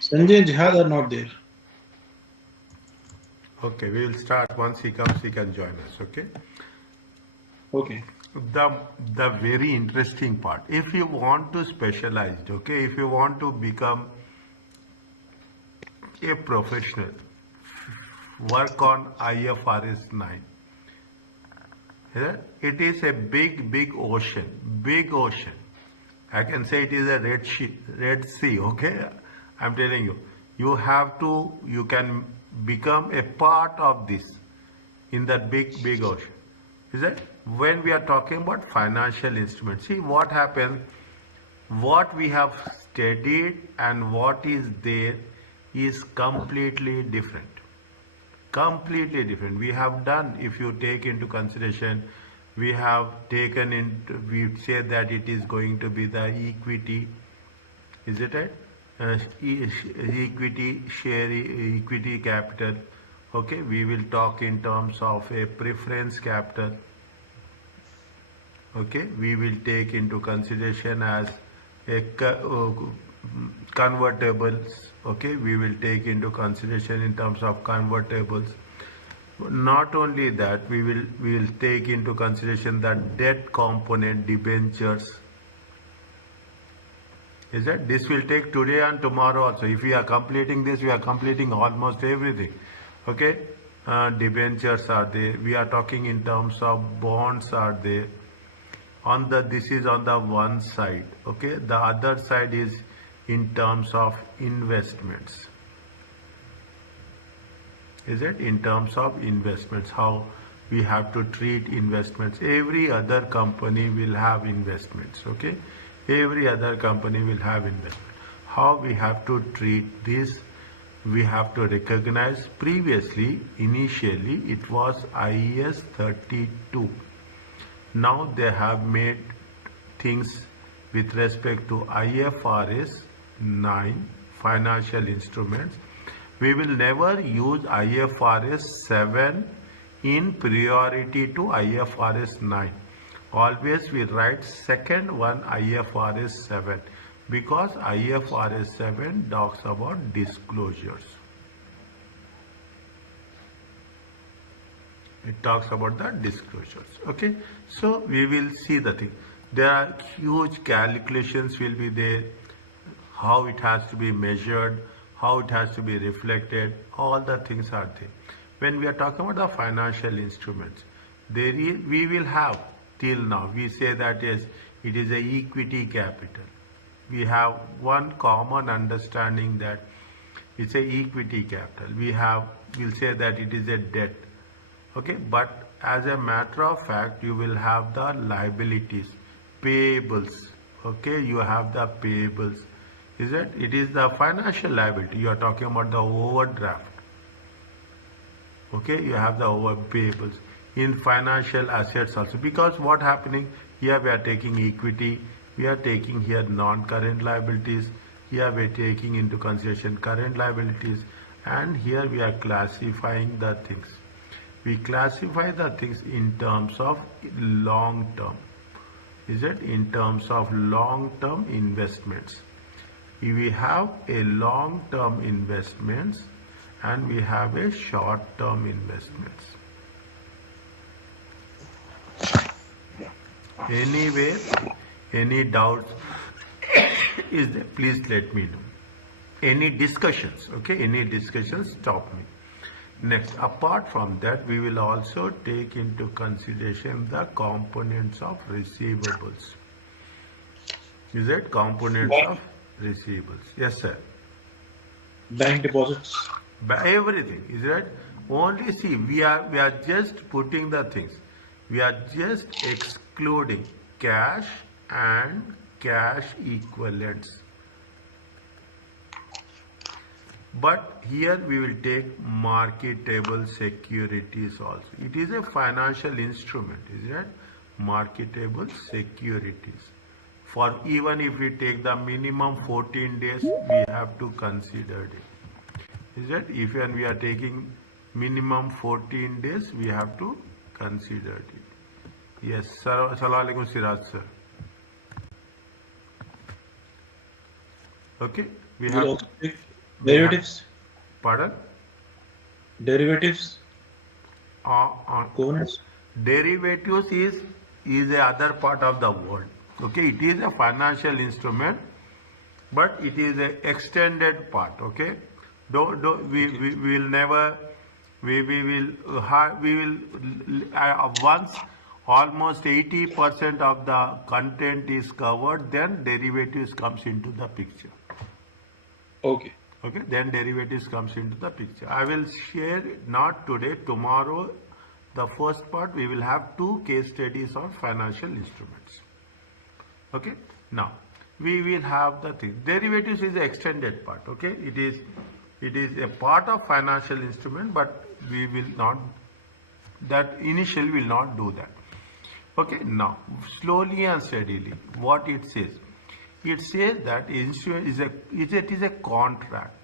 Sanjay and Jihad are not there. Okay, we will start. Once he comes, he can join us. Okay. Okay. The the very interesting part. If you want to specialize, okay, if you want to become a professional, work on IFRS 9. Yeah? It is a big ocean, big ocean. I can say it is a Red Sea, okay? I'm telling you, you can become a part of this in that big ocean. Is it? When we are talking about financial instruments, see what happens, what we have studied and what is there is completely different. Completely different. We have done, if you take into consideration, we have taken into, we say that it is going to be the equity, is it right? Equity share, equity capital. Okay, we will talk in terms of a preference capital. Okay, we will take into consideration as a convertibles. Okay, we will take into consideration in terms of convertibles. Not only that, we will take into consideration the debt component, debentures. Is that this will take today and tomorrow also. If we are completing this, we are completing almost everything. Okay, debentures are there. We are talking in terms of bonds are there. On the, this is on the one side. Okay, the other side is in terms of investments. Is it in terms of investments, how we have to treat investments? Every other company will have investments. Okay, every other company will have investment. How we have to treat this? We have to recognize, previously, initially it was IAS 32. Now they have made things with respect to IFRS 9, financial instruments. We will never use IFRS 7 in priority to IFRS 9. Always we write second one IFRS 7, because IFRS 7 talks about disclosures. It talks about the disclosures. Okay, so we will see the thing. There are huge calculations will be there, how it has to be measured, how it has to be reflected, all the things are there. When we are talking about the financial instruments, there is, we will have, till now we say that is, it is a equity capital. We have one common understanding that it's a equity capital. We'll say that it is a debt. Okay, but as a matter of fact, you will have the liabilities, payables. Okay, you have the payables. Is it? It is the financial liability. You are talking about the overdraft. Okay, you have the payables in financial assets also. Because what happening here, we are taking equity, we are taking here non-current liabilities, here we are taking into consideration current liabilities, and here we are classifying the things. We classify the things in terms of long term. Is it? In terms of long term investments. We have a long term investments and we have a short term investments. Anyway, any doubts is there, please let me know. Any discussions? Okay, any discussions, stop me. Next, apart from that, we will also take into consideration the components of receivables. Is it components of receivables? Yes, sir. Bank deposits. Everything, is it? Only see, we are just putting the things. We are just excluding cash and cash equivalents. But here we will take marketable securities also. It is a financial instrument, is it? Marketable securities. For even if we take the minimum 14 days, we have to consider it. Is it? If we are taking minimum 14 days, we have to consider it. Yes, sir. Assalamu alaikum, Siraj sir. Okay, we We'll have also take we have derivatives, pardon derivatives, on covenants. derivatives is a other part of the world. Okay, it is a financial instrument, but it is a extended part. Okay, don't Okay. we will never we will have we will once almost 80% of the content is covered, then derivatives comes into the picture. Okay. Okay, then derivatives comes into the picture. I will share not today, tomorrow. The first part we will have two case studies on financial instruments. Okay, now we will have the thing. Derivatives is the extended part. Okay, it is a part of financial instrument, but we will not, that initially will not do that. Okay, now slowly and steadily, what it says? It says that insurance is a contract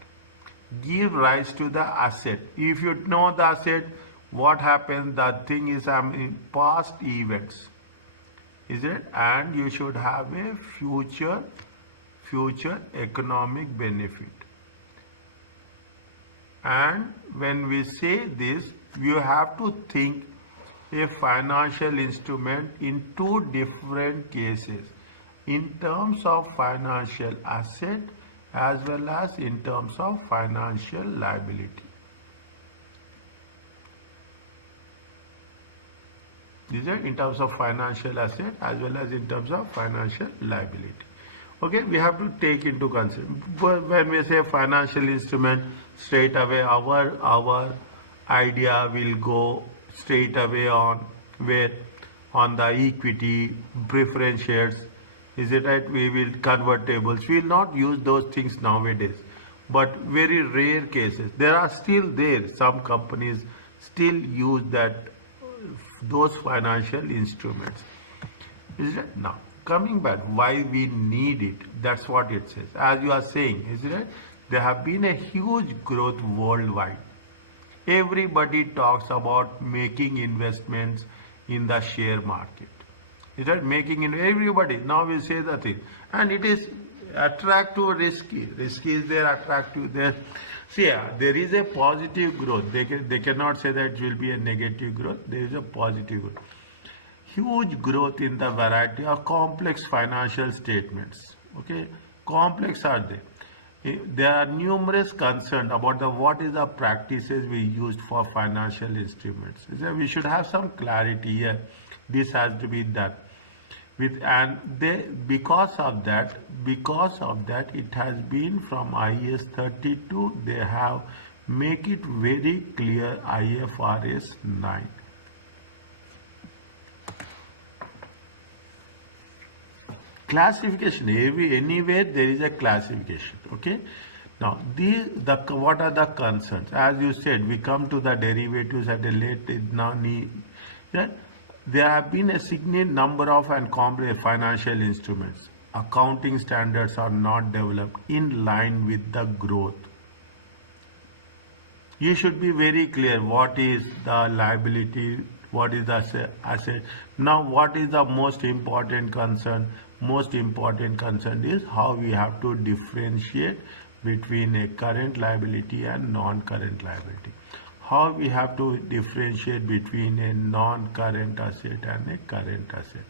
give rise to the asset. If you know the asset, what happens? The thing is in past events, is it? And you should have a future economic benefit. And when we say this, you have to think a financial instrument in two different cases, in terms of financial asset as well as in terms of financial liability. These are in terms of financial asset as well as in terms of financial liability. Okay, we have to take into consideration when we say financial instrument, straight away our idea will go straight away on where, on the equity, preference shares, is it right? We will convertibles. We will not use those things nowadays, but very rare cases. There are still there some companies still use that, those financial instruments. Is it? Now, coming back, why we need it, that's what it says. As you are saying, is it? There have been a huge growth worldwide. Everybody talks about making investments in the share market. Is that making in everybody? Now we say the thing. And it is attractive, risky. Risky is there, attractive there. See, there is a positive growth. They cannot say that it will be a negative growth. There is a positive growth. Huge growth in the variety of complex financial statements. Okay, complex are they? There are numerous concerns about what is the practices we used for financial instruments. We should have some clarity here. This has to be done with, and they, because of that, it has been from IS 32. They have make it very clear, IFRS 9. Classification, anywhere there is a classification. Okay, now what are the concerns? As you said, we come to the derivatives at a later now. Yeah, there have been a significant number of and complex financial instruments. Accounting standards are not developed in line with the growth. You should be very clear what is the liability, what is the asset. Now, what is the most important concern? Most important concern is how we have to differentiate between a current liability and non-current liability. How we have to differentiate between a non-current asset and a current asset.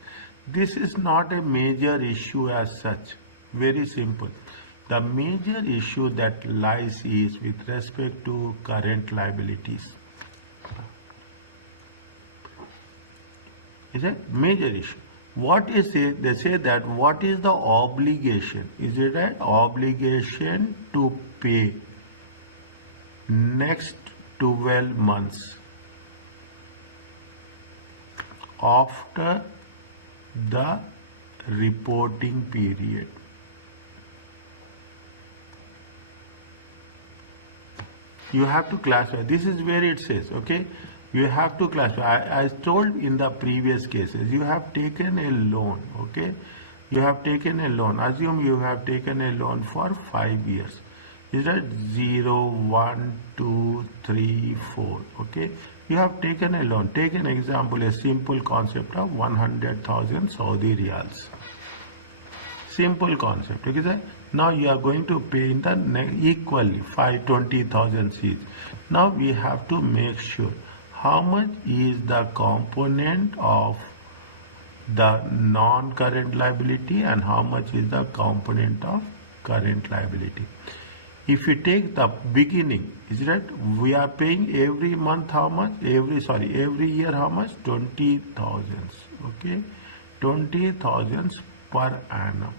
This is not a major issue as such. Very simple. The major issue that lies is with respect to current liabilities. Is a major issue. What is it? They say that what is the obligation? Is it an obligation to pay next 12 months after the reporting period? You have to classify. This is where it says, okay, you have to classify. I told in the previous cases, you have taken a loan, okay, you have taken a loan. Assume you have taken a loan for 5 years. Is that 0, 1, 2, 3, 4, okay? You have taken a loan. Take an example, a simple concept of 100,000 Saudi riyals. Simple concept. Okay, sir? Now you are going to pay in the equally 20,000 seats. Now we have to make sure how much is the component of the non-current liability and how much is the component of current liability. If you take the beginning, is that we are paying every month how much? Every year how much? 20,000. Okay, 20,000 per annum.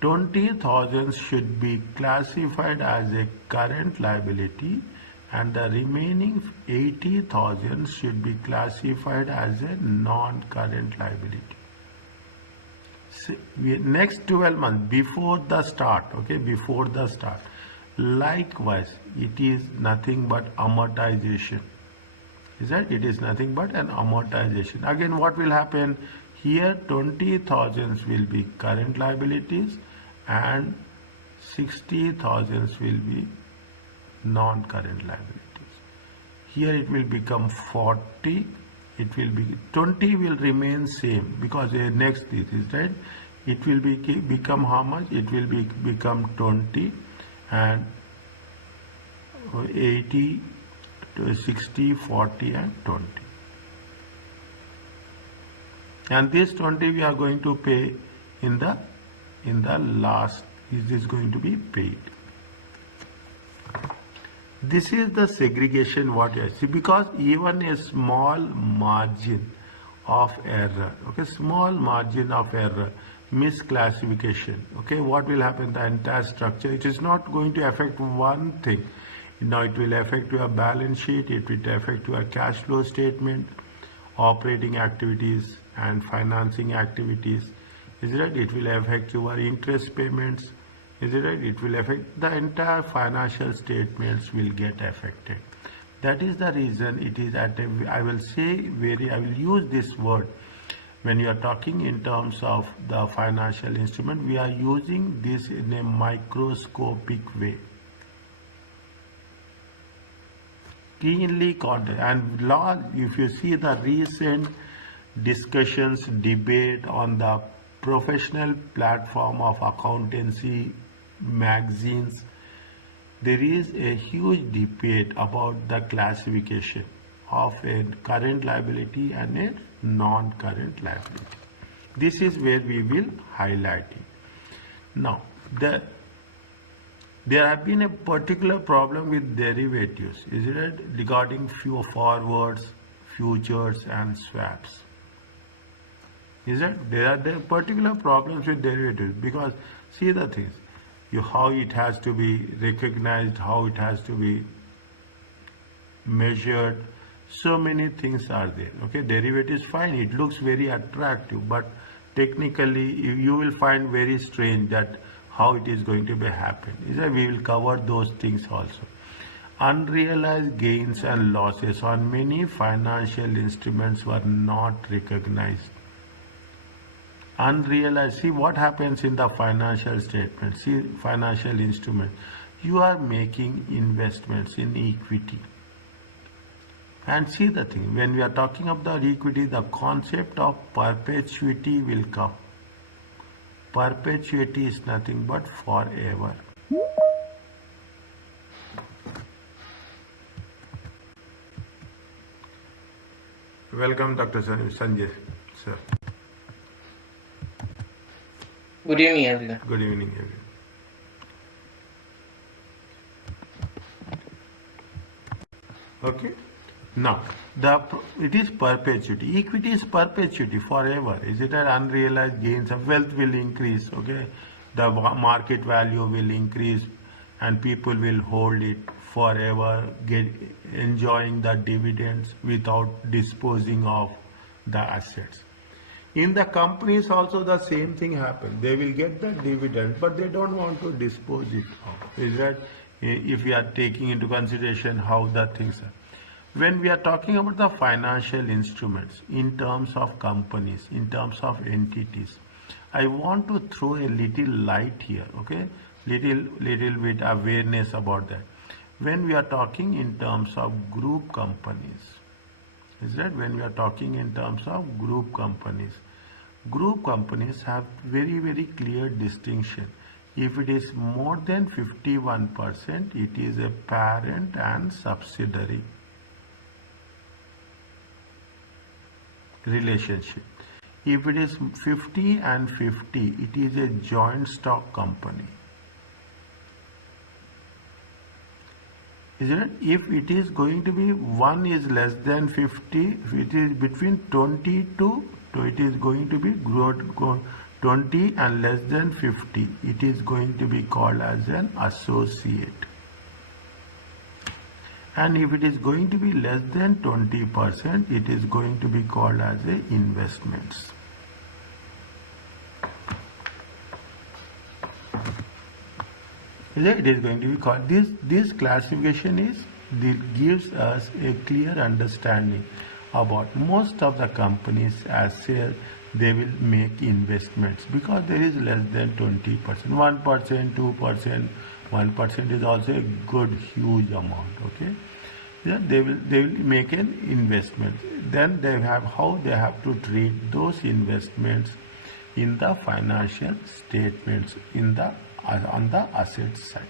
20,000 should be classified as a current liability and the remaining 80,000 should be classified as a non-current liability. Next 12 months before the start, okay, before the start. Likewise, it is nothing but amortization. Is that it is nothing but an amortization. Again, what will happen? Here 20,000 will be current liabilities and 60,000 will be non-current liabilities. Here it will become 40, it will be 20 will remain same because next this is right. It will become how much? It will become 20 and 80 to 60, 40 and 20. And this 20 we are going to pay in the last, is this going to be paid. This is the segregation what I see, because even a small margin of error, okay, small margin of error, misclassification, okay, what will happen? The entire structure, it is not going to affect one thing. Now it will affect your balance sheet, it will affect your cash flow statement, operating activities and financing activities. Is it right? It will affect your interest payments. Is it right? It will affect the entire financial statements will get affected. That is the reason it is at a, I will use this word when you are talking in terms of the financial instrument. We are using this in a microscopic way. Keenly content and law, if you see the recent discussions, debate on the professional platform of accountancy magazines, there is a huge debate about the classification of a current liability and a non-current liability. This is where we will highlight it. Now, there have been a particular problem with derivatives, is it, regarding few forwards, futures and swaps. Is that there are particular problems with derivatives, because see the things, how it has to be recognized, how it has to be measured, so many things are there. Okay, derivatives fine, it looks very attractive, but technically you will find very strange that how it is going to be happen. Is that we will cover those things also. Unrealized gains and losses on many financial instruments were not recognized. Unrealized, see what happens in the financial statement, see financial instrument, you are making investments in equity. And see the thing, when we are talking about equity, the concept of perpetuity will come. Perpetuity is nothing but forever. Welcome, Dr. Sanjay, sir. Good evening, everyone. Good evening, everyone. Okay. Now, it is perpetuity. Equity is perpetuity forever. Is it an unrealized gains? Wealth will increase. Okay, the market value will increase, and people will hold it forever, enjoying the dividends without disposing of the assets. In the companies also the same thing happens. They will get the dividend, but they don't want to dispose it of. Is that if we are taking into consideration how the things are. When we are talking about the financial instruments in terms of companies, in terms of entities, I want to throw a little light here, okay? Little bit awareness about that. When we are talking in terms of group companies, is that when we are talking in terms of group companies, Group companies have very clear distinction. If it is more than 51%, it is a parent and subsidiary relationship. If it is 50 and 50, it is a joint stock company. Isn't it? If it is going to be 1 is less than 50, if it is between 20 to, so it is going to be 20 and less than 50. It is going to be called as an associate. And if it is going to be less than 20%, it is going to be called as a investments. It is going to be called this classification gives us a clear understanding about most of the companies as say they will make investments because there is less than 20%, 1%, 2%, 1% is also a good huge amount. Okay, yeah, they will make an investment. Then they have how they have to treat those investments in the financial statements on the asset side.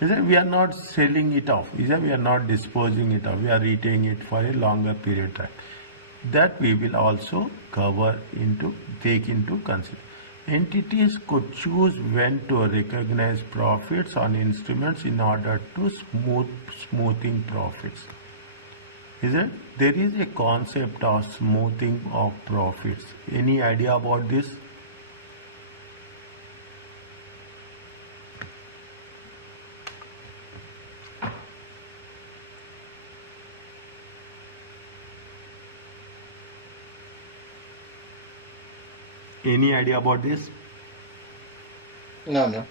We are not selling it off. We are not disposing it off. We are retaining it for a longer period of time. That we will also take into consideration. Entities could choose when to recognize profits on instruments in order to smoothing profits. There is a concept of smoothing of profits. Any idea about this? Any idea about this? No.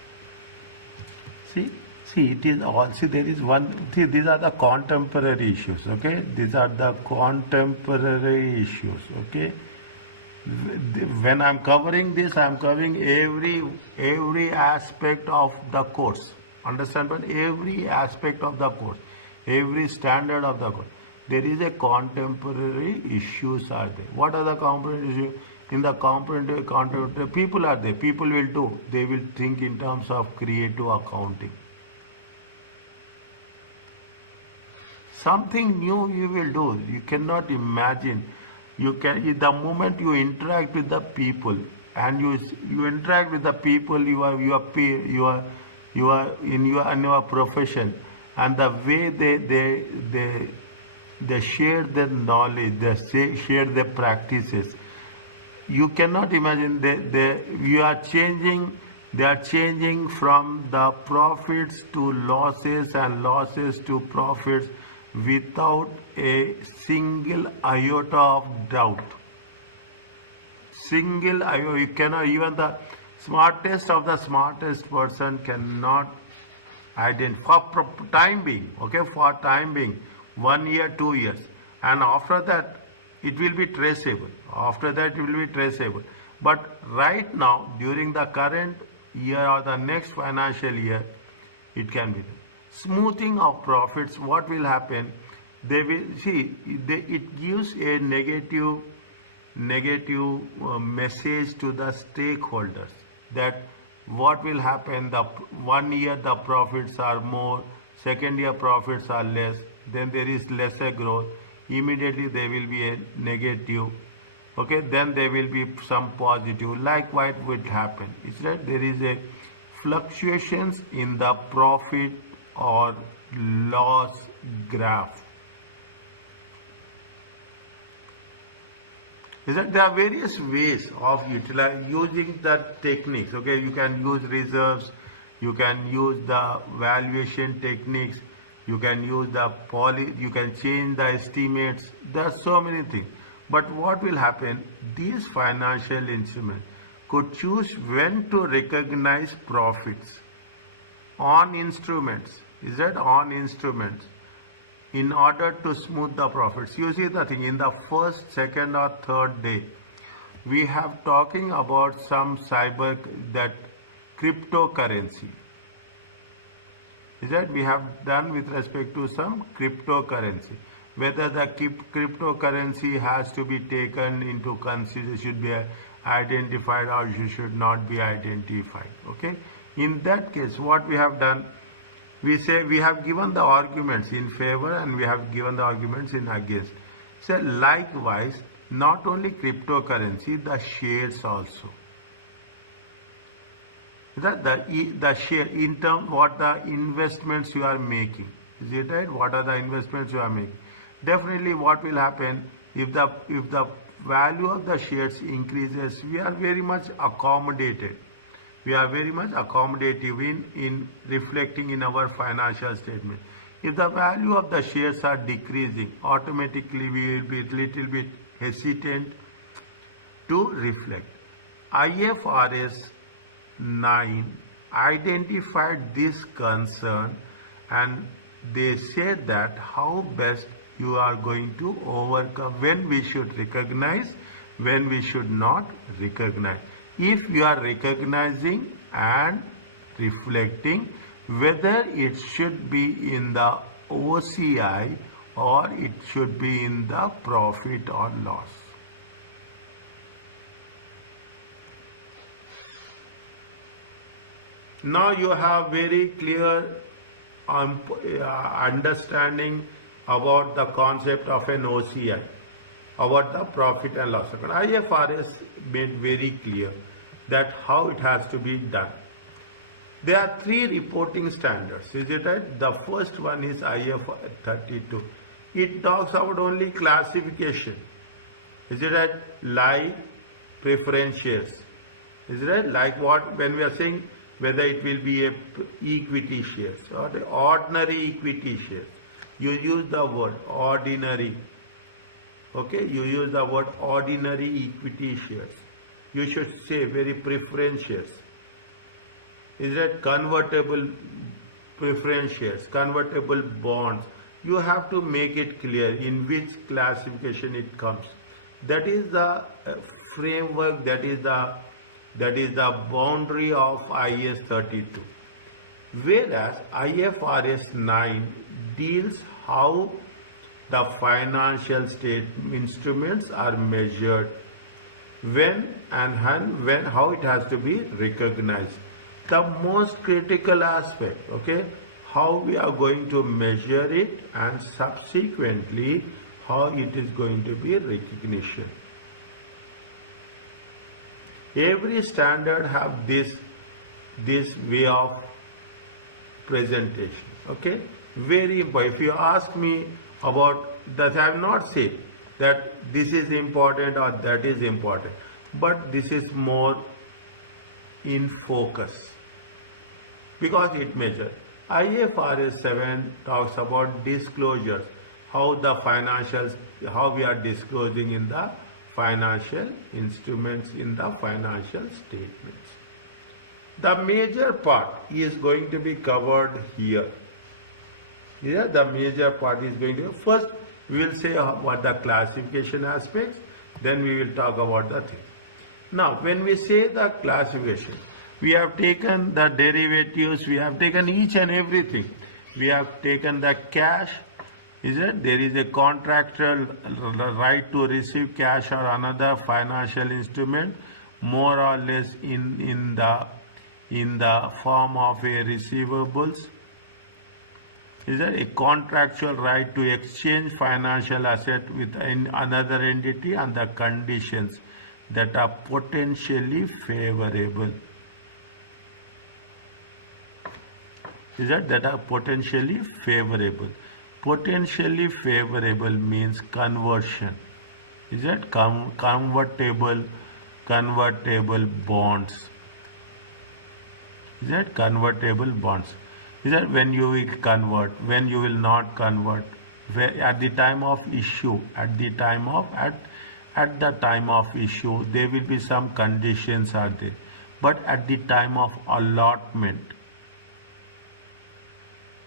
See, it is all. See, there is one. See, these are the contemporary issues. Okay, these are the contemporary issues. Okay, when I'm covering this, I'm covering every aspect of the course. Understand? But every aspect of the course, every standard of the course, there is a contemporary issues are there. What are the contemporary issues? In the contemporary, people are there. People will do. They will think in terms of creative accounting. Something new you will do. You cannot imagine. The moment you interact with the people and you interact with the people you are in your profession, and the way they share their knowledge, they share their practices. You cannot imagine they are changing from the profits to losses and losses to profits without a single iota of doubt. Single iota, you cannot, even the smartest of the smartest person cannot identify for time being, 1 year, 2 years, and after that it will be traceable. But right now, during the current year or the next financial year, it can be done. Smoothing of profits, what will happen? They will see. It gives a negative message to the stakeholders that what will happen. The 1 year the profits are more, second year profits are less. Then there is lesser growth. Immediately there will be a negative. Okay, then there will be some positive. Likewise will happen. It's right. There is a fluctuations in the profit or loss graph. Is that there are various ways of using the techniques. Okay, you can use reserves, you can use the valuation techniques, you can use you can change the estimates. There are so many things. But what will happen? These financial instruments could choose when to recognize profits on instruments. Is that on instruments? In order to smooth the profits. You see the thing, in the first, second or third day, we have talking about some cryptocurrency. Is that we have done with respect to some cryptocurrency. whether the cryptocurrency has to be taken into consideration, should be identified or you should not be identified. Okay, in that case what we have done, we say we have given the arguments in favor and we have given the arguments in against. So likewise, not only cryptocurrency, the shares also. The share in terms what the investments you are making. Is it right? What are the investments you are making? Definitely what will happen if the value of the shares increases, we are very much accommodated. We are very much accommodative in reflecting in our financial statement. If the value of the shares are decreasing, automatically we will be a little bit hesitant to reflect. IFRS 9 identified this concern and they said that how best you are going to overcome, when we should recognize, when we should not recognize. If you are recognizing and reflecting, whether it should be in the OCI or it should be in the profit or loss. Now you have very clear understanding about the concept of an OCI, about the profit and loss account. IFRS made very clear that how it has to be done. There are 3 reporting standards, is it right? The first one is IFRS 32. It talks about only classification, is it right? Like preference shares, is it right? Like what, when we are saying whether it will be a equity shares or the ordinary equity shares, you use the word ordinary. Okay, you use the word ordinary equity shares. You should say very preference shares. Is that convertible preference shares, convertible bonds? You have to make it clear in which classification it comes. That is the framework, that is the boundary of IS 32. Whereas IFRS 9 deals how the financial state instruments are measured, when and when, how it has to be recognized. The most critical aspect, okay, how we are going to measure it and subsequently how it is going to be recognition. Every standard have this way of presentation, okay. Very important. If you ask me about that, I have not said that this is important or that is important, but this is more in focus because it measures. IFRS 7 talks about disclosures, how the financials, how we are disclosing in the financial instruments, in the financial statements. The major part is going to be covered here. Here the major part is going to, first we will say what the classification aspects, then we will talk about the things. Now when we say the classification, we have taken the derivatives, we have taken each and everything. We have taken the cash, is it? There is a contractual right to receive cash or another financial instrument, more or less in the form of a receivables. Is there a contractual right to exchange financial asset with another entity under conditions that are potentially favorable? Is that are potentially favorable? Potentially favorable means conversion. Is that convertible bonds? Is that convertible bonds? Is that when you will convert, when you will not convert, at the time of issue, at the time of issue, there will be some conditions are there, but at the time of allotment,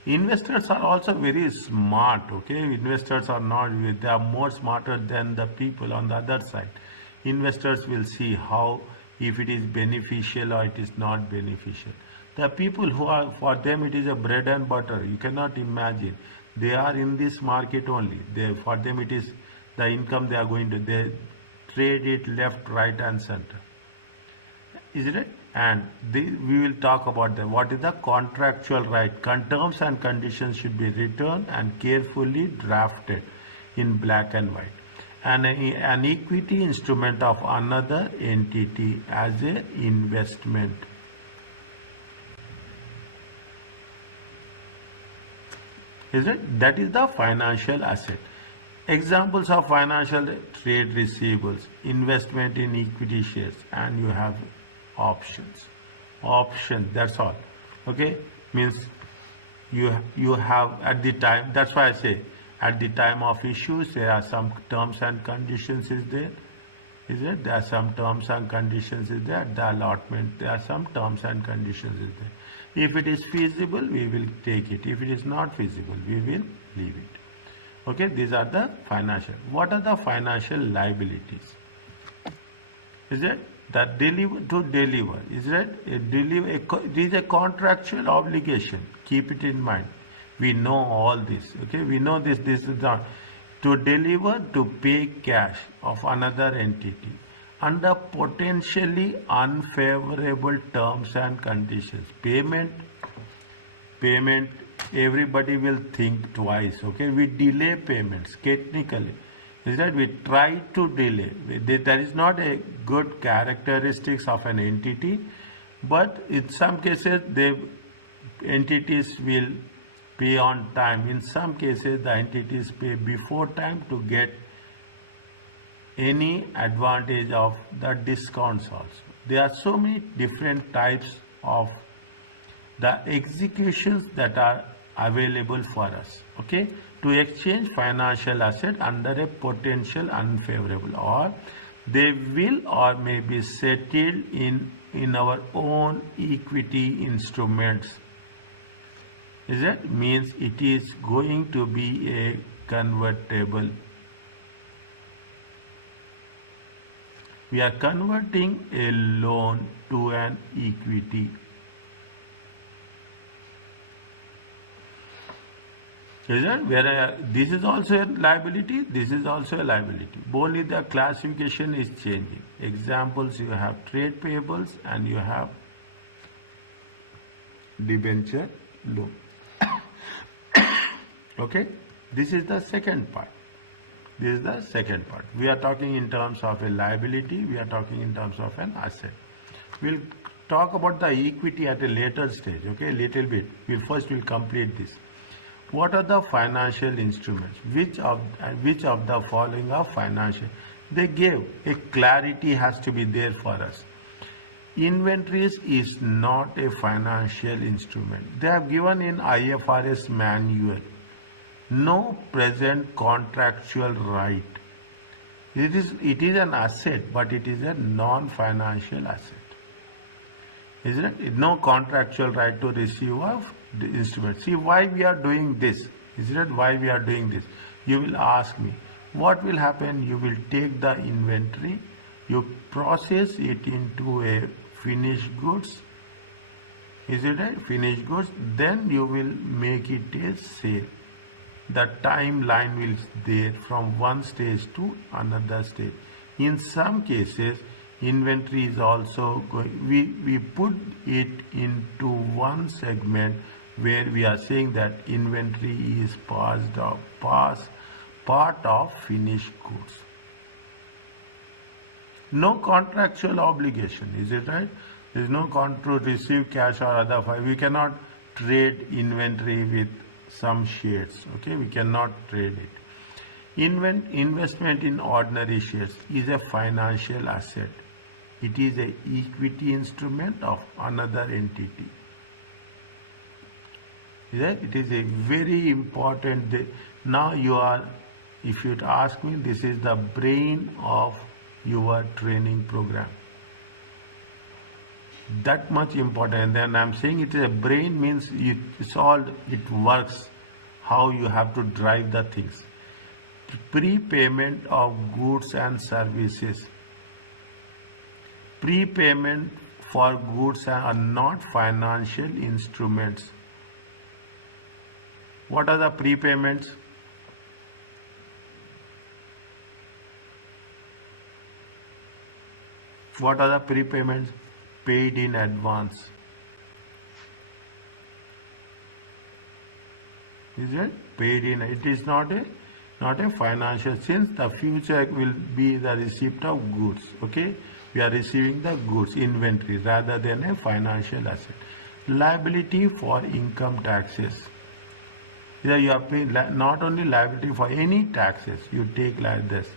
investors are also very smart, okay. Investors are not, they are more smarter than the people on the other side. Investors will see how, if it is beneficial or it is not beneficial. The people who are, for them it is a bread and butter, you cannot imagine. They are in this market only. For them it is the income they are going to, they trade it left, right and center. Isn't it? And we will talk about them. What is the contractual right? Terms and conditions should be written and carefully drafted in black and white. And an equity instrument of another entity as a investment. Is it? That is the financial asset. Examples of financial trade receivables, investment in equity shares, and you have options. Option, that's all. Okay, means you have at the time, that's why I say at the time of issues there are some terms and conditions is there. Is it? There are some terms and conditions is there. At the allotment there are some terms and conditions is there. If it is feasible, we will take it. If it is not feasible, we will leave it. Okay, these are the financial. What are the financial liabilities? Is it that to deliver? Is it it is a contractual obligation. Keep it in mind. We know all this. Okay, we know this. This is not to deliver, to pay cash of another entity under potentially unfavorable terms and conditions. Payment, everybody will think twice. Okay, we delay payments technically. Is that we try to delay. That is not a good characteristics of an entity, but in some cases entities will pay on time. In some cases the entities pay before time to get any advantage of the discounts also. There are so many different types of the executions that are available for us. Okay, to exchange financial asset under a potential unfavorable, or they will or may be settled in our own equity instruments. Is it? Means it is going to be a convertible. We are converting a loan to an equity. Is it? Where this is also a liability, this is also a liability. Only the classification is changing. Examples, you have trade payables and you have debenture loan. Okay, this is the second part. This is the second part. We are talking in terms of a liability, we are talking in terms of an asset. We'll talk about the equity at a later stage, okay, little bit. We'll complete this. What are the financial instruments? Which of the following are financial? They gave a clarity has to be there for us. Inventories is not a financial instrument. They have given in IFRS manual. No present contractual right. It is an asset, but it is a non-financial asset. Isn't it? No contractual right to receive of the instrument. See why we are doing this. Isn't it? Why we are doing this? You will ask me, what will happen? You will take the inventory, you process it into a finished goods. Is it right? Finished goods. Then you will make it a sale. The timeline will there from one stage to another stage. In some cases, inventory is also going, we put it into one segment where we are saying that inventory is part of finished goods. No contractual obligation, is it right? There is no to receive cash or other. We cannot trade inventory with some shares. Okay, we cannot trade it. Investment in ordinary shares is a financial asset. It is an equity instrument of another entity. It is a very important. Now you are, if you ask me, this is the brain of your training program. That much important. And then I'm saying it is a brain means it's all, it works how you have to drive the things. Prepayment of goods and services. Prepayment for goods are not financial instruments. What are the prepayments? What are the prepayments? Paid in advance. Is it paid in? It is not a financial, since the future will be the receipt of goods. Okay, we are receiving the goods inventory rather than a financial asset. Liability for income taxes. Here you are paying not only liability for any taxes you take like this.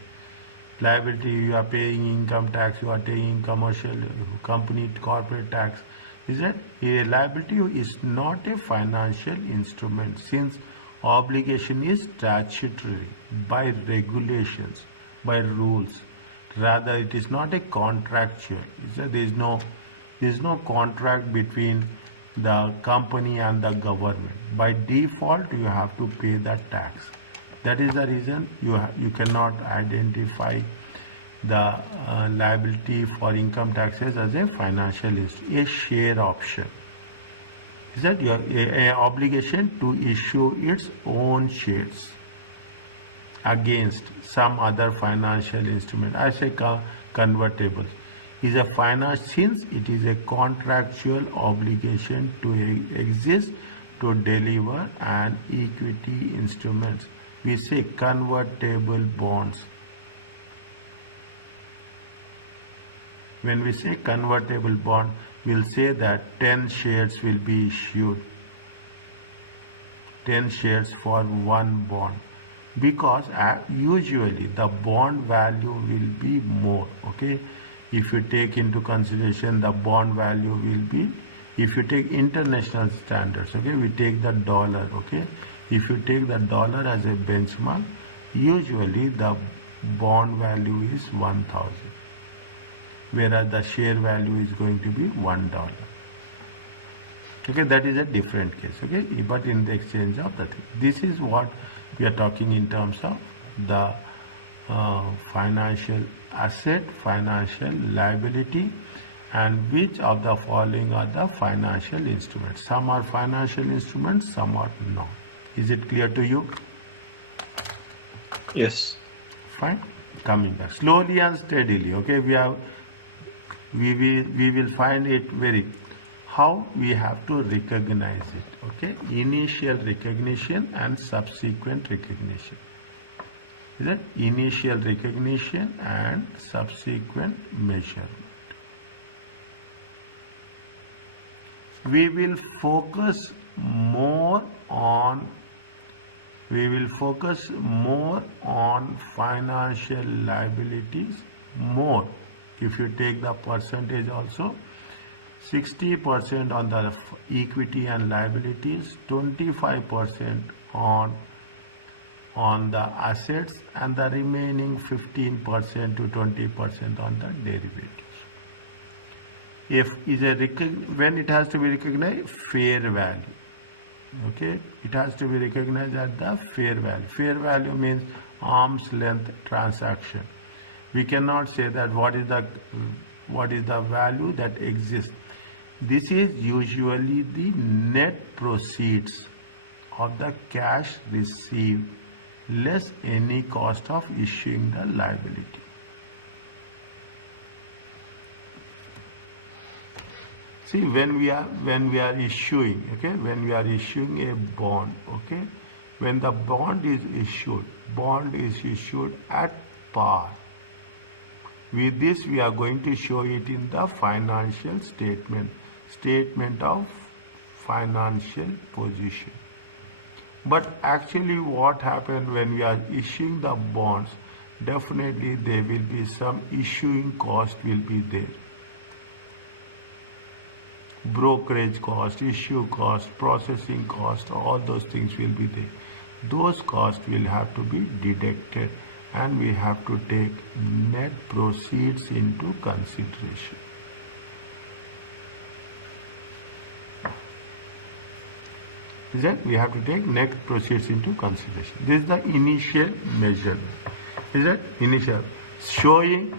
Liability, you are paying income tax, you are paying commercial company corporate tax. Is that a liability is not a financial instrument, since obligation is statutory by regulations, by rules. Rather, it is not a contractual. There is no contract between the company and the government. By default, you have to pay that tax. That is the reason you cannot identify the liability for income taxes as a financial issue, a share option. Is that your obligation to issue its own shares against some other financial instrument. I say convertible is a finance, since it is a contractual obligation to exist to deliver an equity instruments. We say convertible bonds. When we say convertible bond, we'll say that 10 shares will be issued. 10 shares for one bond. Because usually the bond value will be more. Okay. If you take into consideration the bond value will be, if you take international standards, okay, we take the dollar, okay. If you take the dollar as a benchmark, usually the bond value is 1,000, whereas the share value is going to be $1. Okay, that is a different case, okay, but in the exchange of the thing. This is what we are talking in terms of the financial asset, financial liability, and which of the following are the financial instruments. Some are financial instruments, some are not. Is it clear to you? Yes. Fine. Coming back slowly and steadily. Okay, we will find it very how we have to recognize it. Okay, initial recognition and subsequent recognition. Is it initial recognition and subsequent measurement? We will focus more on financial liabilities more. If you take the percentage also, 60% on the equity and liabilities, 25% on the assets, and the remaining 15% to 20% on the derivatives. When it has to be recognized, fair value. Okay, it has to be recognized at the fair value. Fair value means arm's length transaction. We cannot say that what is the value that exists. This is usually the net proceeds of the cash received less any cost of issuing the liability. See, when we are issuing, okay, when we are issuing a bond, okay, when the bond is issued at par. With this, we are going to show it in the financial statement of financial position. But actually, what happened when we are issuing the bonds? Definitely, there will be some issuing cost will be there. Brokerage cost, issue cost, processing cost, all those things will be there. Those costs will have to be deducted, and we have to take net proceeds into consideration. Is that we have to take net proceeds into consideration. This is the initial measurement. Is that initial showing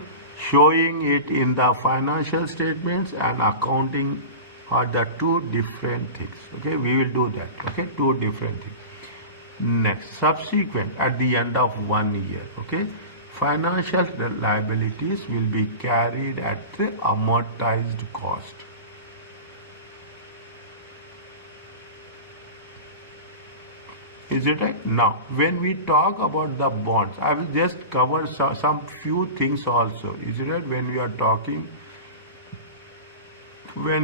it in the financial statements and accounting are the two different things. Okay, we will do that. Okay, two different things. Next, subsequent at the end of 1 year, okay, financial liabilities will be carried at the amortized cost. Is it right? Now, when we talk about the bonds, I will just cover some few things also. Is it right? When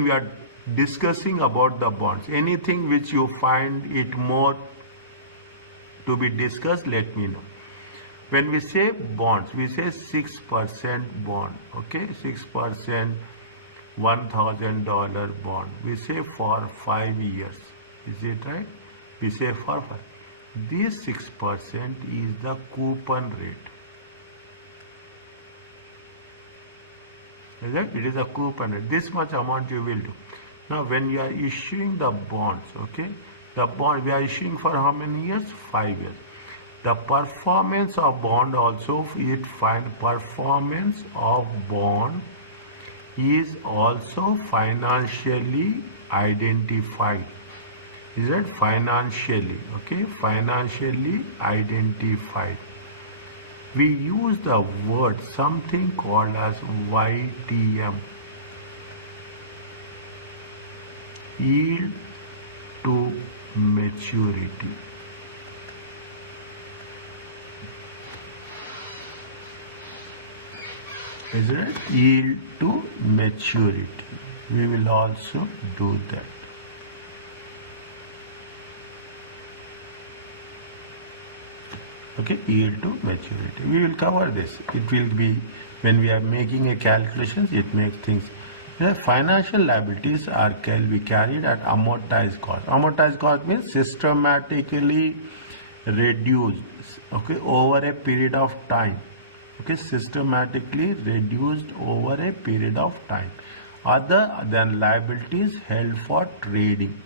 we are discussing about the bonds, anything which you find it more to be discussed, let me know. When we say bonds, we say 6% bond, okay, 6% $1,000 bond. We say for 5 years. Is it right? We say for 5. This 6% is the coupon rate. Is it? It is a coupon rate. This much amount you will do. Now, when you are issuing the bonds, okay, the bond we are issuing for how many years? 5 years. The performance of bond also, it find performance of bond is also financially identified. Is that financially? Okay, financially identified. We use the word something called as YTM, yield to maturity. Is it? Yield to maturity. We will also do that. Okay, yield to maturity. We will cover this. It will be when we are making a calculations, it makes things. The financial liabilities can be carried at amortized cost. Amortized cost means systematically reduced, okay, over a period of time. Okay, systematically reduced over a period of time, other than liabilities held for trading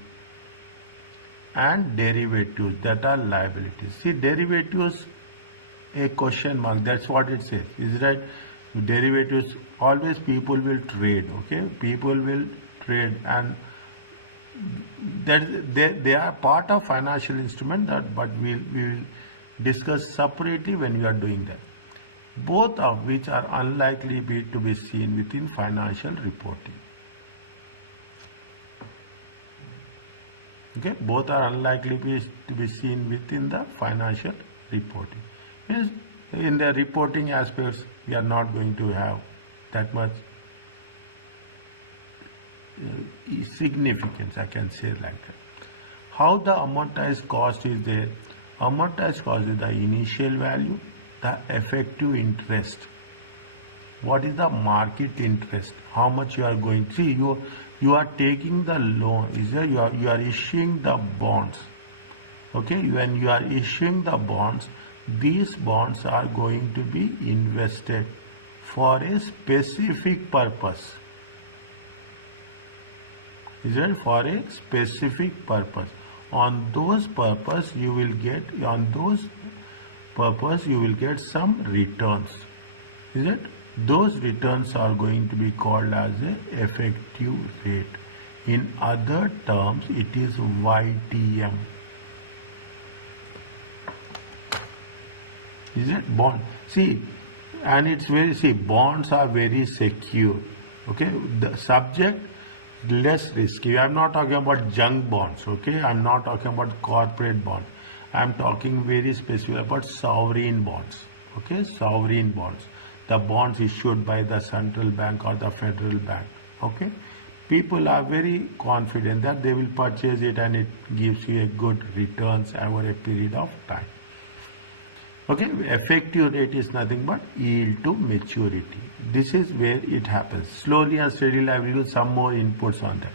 and derivatives that are liabilities. See, derivatives, a question mark, that's what it says. Is that derivatives, always people will trade, okay? People will trade, and that they are part of financial instrument, but we will discuss separately when we are doing that. Both of which are unlikely to be seen within financial reporting. Okay, both are unlikely to be seen within the financial reporting. Means in the reporting aspects, we are not going to have that much significance, I can say like that. How the amortized cost is there? Amortized cost is the initial value, the effective interest. What is the market interest? How much you are going to see? You are taking the loan. Is there? You are issuing the bonds. Okay, when you are issuing the bonds, these bonds are going to be invested for a specific purpose. Is it? For a specific purpose. On those purpose you will get some returns. Is it? Those returns are going to be called as a effective rate. In other terms, it is YTM. Is it? Bond. See, and it's bonds are very secure. Okay, the subject less risky. I'm not talking about junk bonds. Okay, I'm not talking about corporate bonds. I'm talking very specific about sovereign bonds. Okay, sovereign bonds. The bonds issued by the central bank or the federal bank. Okay, people are very confident that they will purchase it and it gives you a good returns over a period of time. Okay, effective rate is nothing but yield to maturity. This is where it happens. Slowly and steadily I will do some more inputs on that.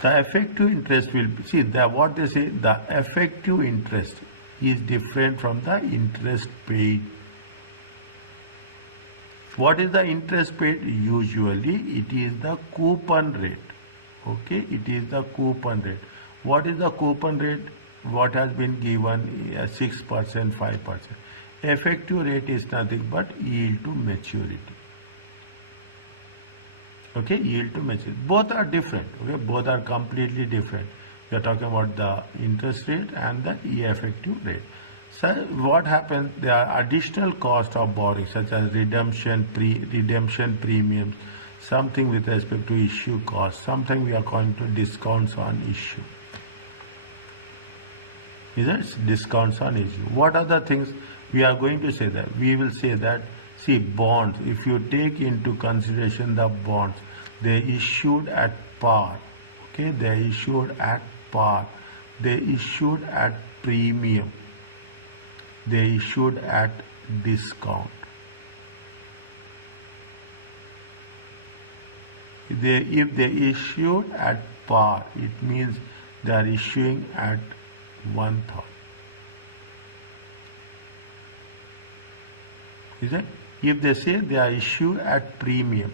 The effective interest will be, see what they say, the effective interest is different from the interest paid. What is the interest paid? Usually it is the coupon rate. Okay, it is the coupon rate. What is the coupon rate? What has been given? 6%, 5%. Effective rate is nothing but yield to maturity. Okay, yield to maturity. Both are different. Okay, both are completely different. We are talking about the interest rate and the effective rate. So what happens? There are additional cost of borrowing, such as redemption premiums, something with respect to issue cost, something we are going to discounts on issue. Is it discounts on issue? What are the things we are going to say that? We will say that, see, bonds, if you take into consideration the bonds, they issued at par, okay, they issued at par, they issued at premium, they issued at discount. If they issued at par, it means they are issuing at 1,000. Is it? If they say they are issued at premium,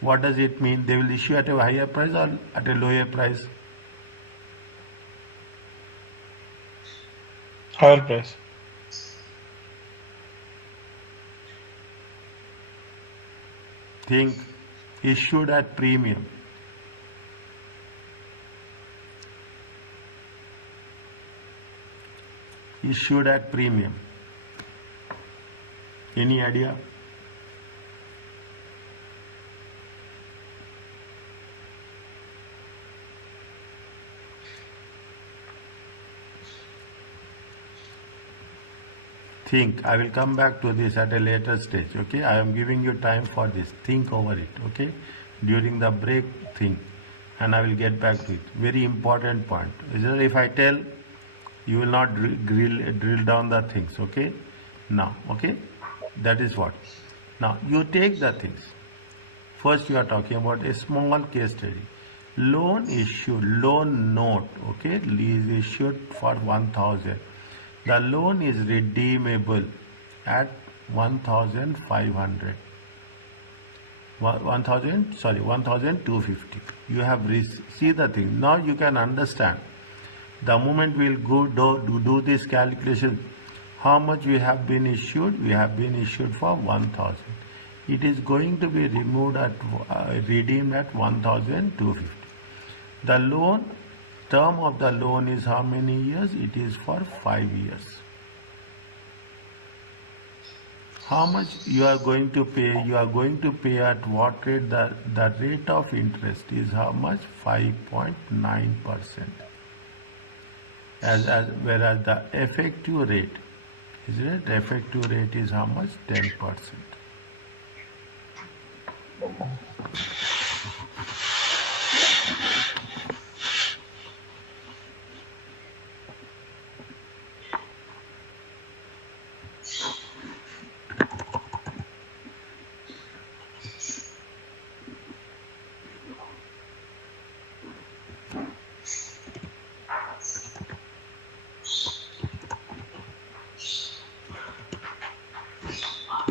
what does it mean? They will issue at a higher price or at a lower price? Higher price. Think issued at premium. Issued at premium. Any idea? Think. I will come back to this at a later stage. Okay, I am giving you time for this. Think over it. Okay, during the break, think, and I will get back to it. Very important point. Is that if I tell, you will not drill down the things. Okay, now. Okay, that is what. Now you take the things. First, you are talking about a small case study. Loan issue, loan note. Okay, is issued for 1,000. The loan is redeemable at 1,500. 1,250. You have see the thing. Now you can understand. The moment we will go do this calculation, how much we have been issued? We have been issued for 1,000. It is going to be removed at redeemed at 1,250. The loan term of the loan is how many years? It is for 5 years. How much you are going to pay? You are going to pay at what rate? The rate of interest is how much? 5.9%. Whereas the effective rate, isn't it? Effective rate is how much? 10%.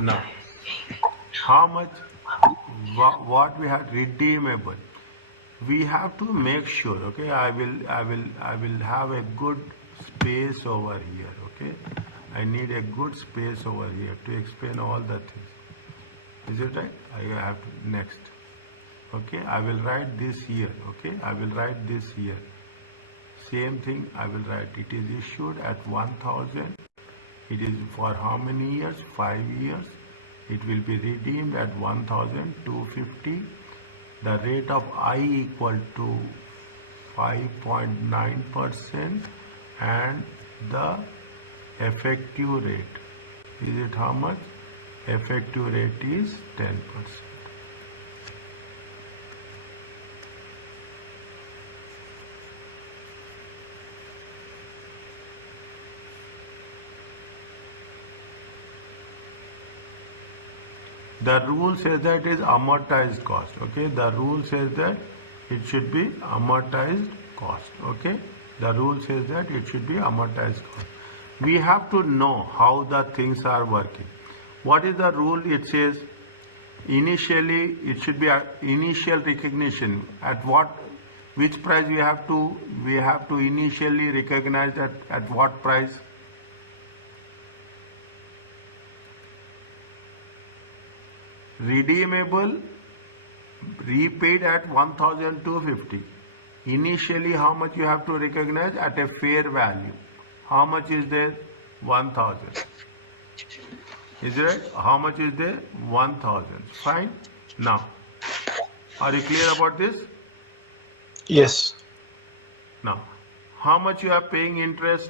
Now, how much? What we have redeemable? We have to make sure. Okay, I will have a good space over here. Okay, I need a good space over here to explain all the things. Is it right? I have to next. Okay, I will write this here. Okay, I will write this here. Same thing I will write. It is issued at 1,000. It is for how many years? 5 years. It will be redeemed at 1,250. The rate of I equal to 5.9% and the effective rate. Is it how much? Effective rate is 10%. The rule says that it is amortized cost. Okay, the rule says that it should be amortized cost. Okay, the rule says that it should be amortized cost. We have to know how the things are working. What is the rule? It says initially it should be initial recognition. At which price we have to initially recognize at what price? Redeemable, repaid at 1,250. Initially, how much you have to recognize at a fair value? How much is there? 1000. Is it? How much is there? 1000. Fine. Now, are you clear about this? Yes. Now, how much you are paying interest?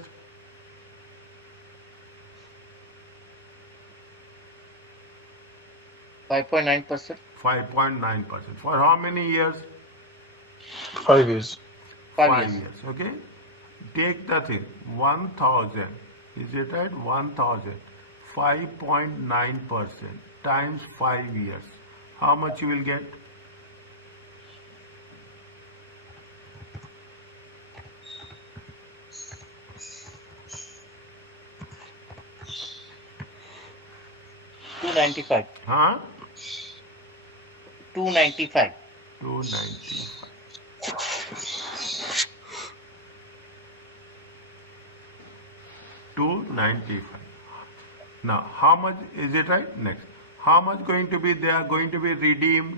5.9%. 5.9%. For how many years? 5 years. 5 years. Years. Okay. Take the thing. 1000. Is it right? 1000. 5.9% times 5 years. How much you will get? $295. Huh? 295. 295. 295. Now, how much is it right? Next. How much going to be, they are going to be redeemed?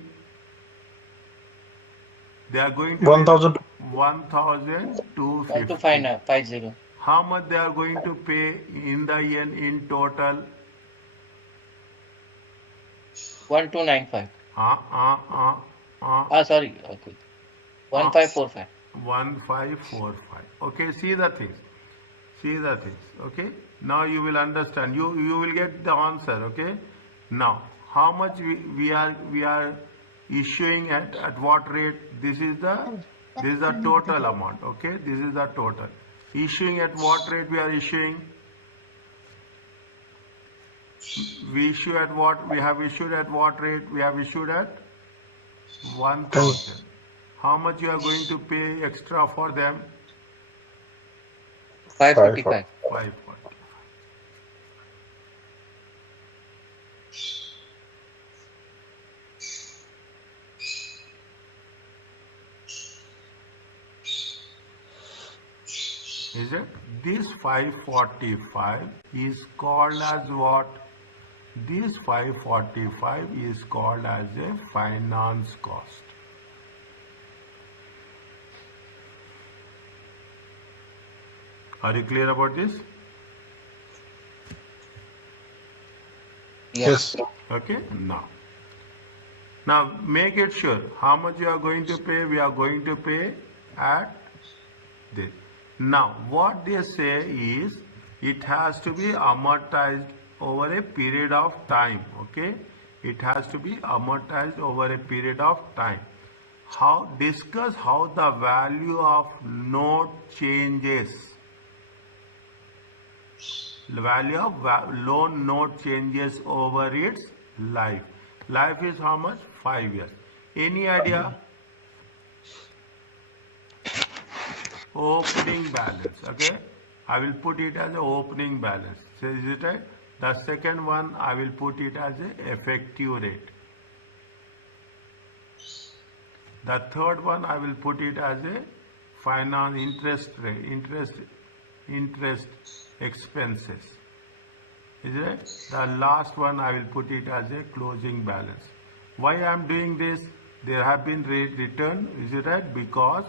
They are going to 1000. be 1250. 1250. How much they are going to pay in the end in total? 1295. Sorry. Okay. 1545. 1545. Okay, see the things. See the things. Okay. Now you will understand. You will get the answer. Okay. Now, how much we are issuing at what rate? This is the total amount. Okay. This is the total. Issuing at what rate we are issuing? We issue at what? We have issued at what rate? We have issued at 1000. How much you are going to pay extra for them? 555. 545. Is it? This 545 is called as what? This 545 is called as a finance cost. Are you clear about this? Yes. Okay. Now make it sure how much you are going to pay. We are going to pay at this. Now what they say is it has to be amortized over a period of time. Okay, it has to be amortized over a period of time. Discuss how the value of note changes. The value of loan note changes over its life. Life is how much? 5 years. Any idea? Opening balance. Okay, I will put it as an opening balance. So is it right? The second one I will put it as a effective rate. The third one I will put it as a finance interest rate, interest expenses. Is it? The last one I will put it as a closing balance. Why I am doing this? There have been return. Is it right? Because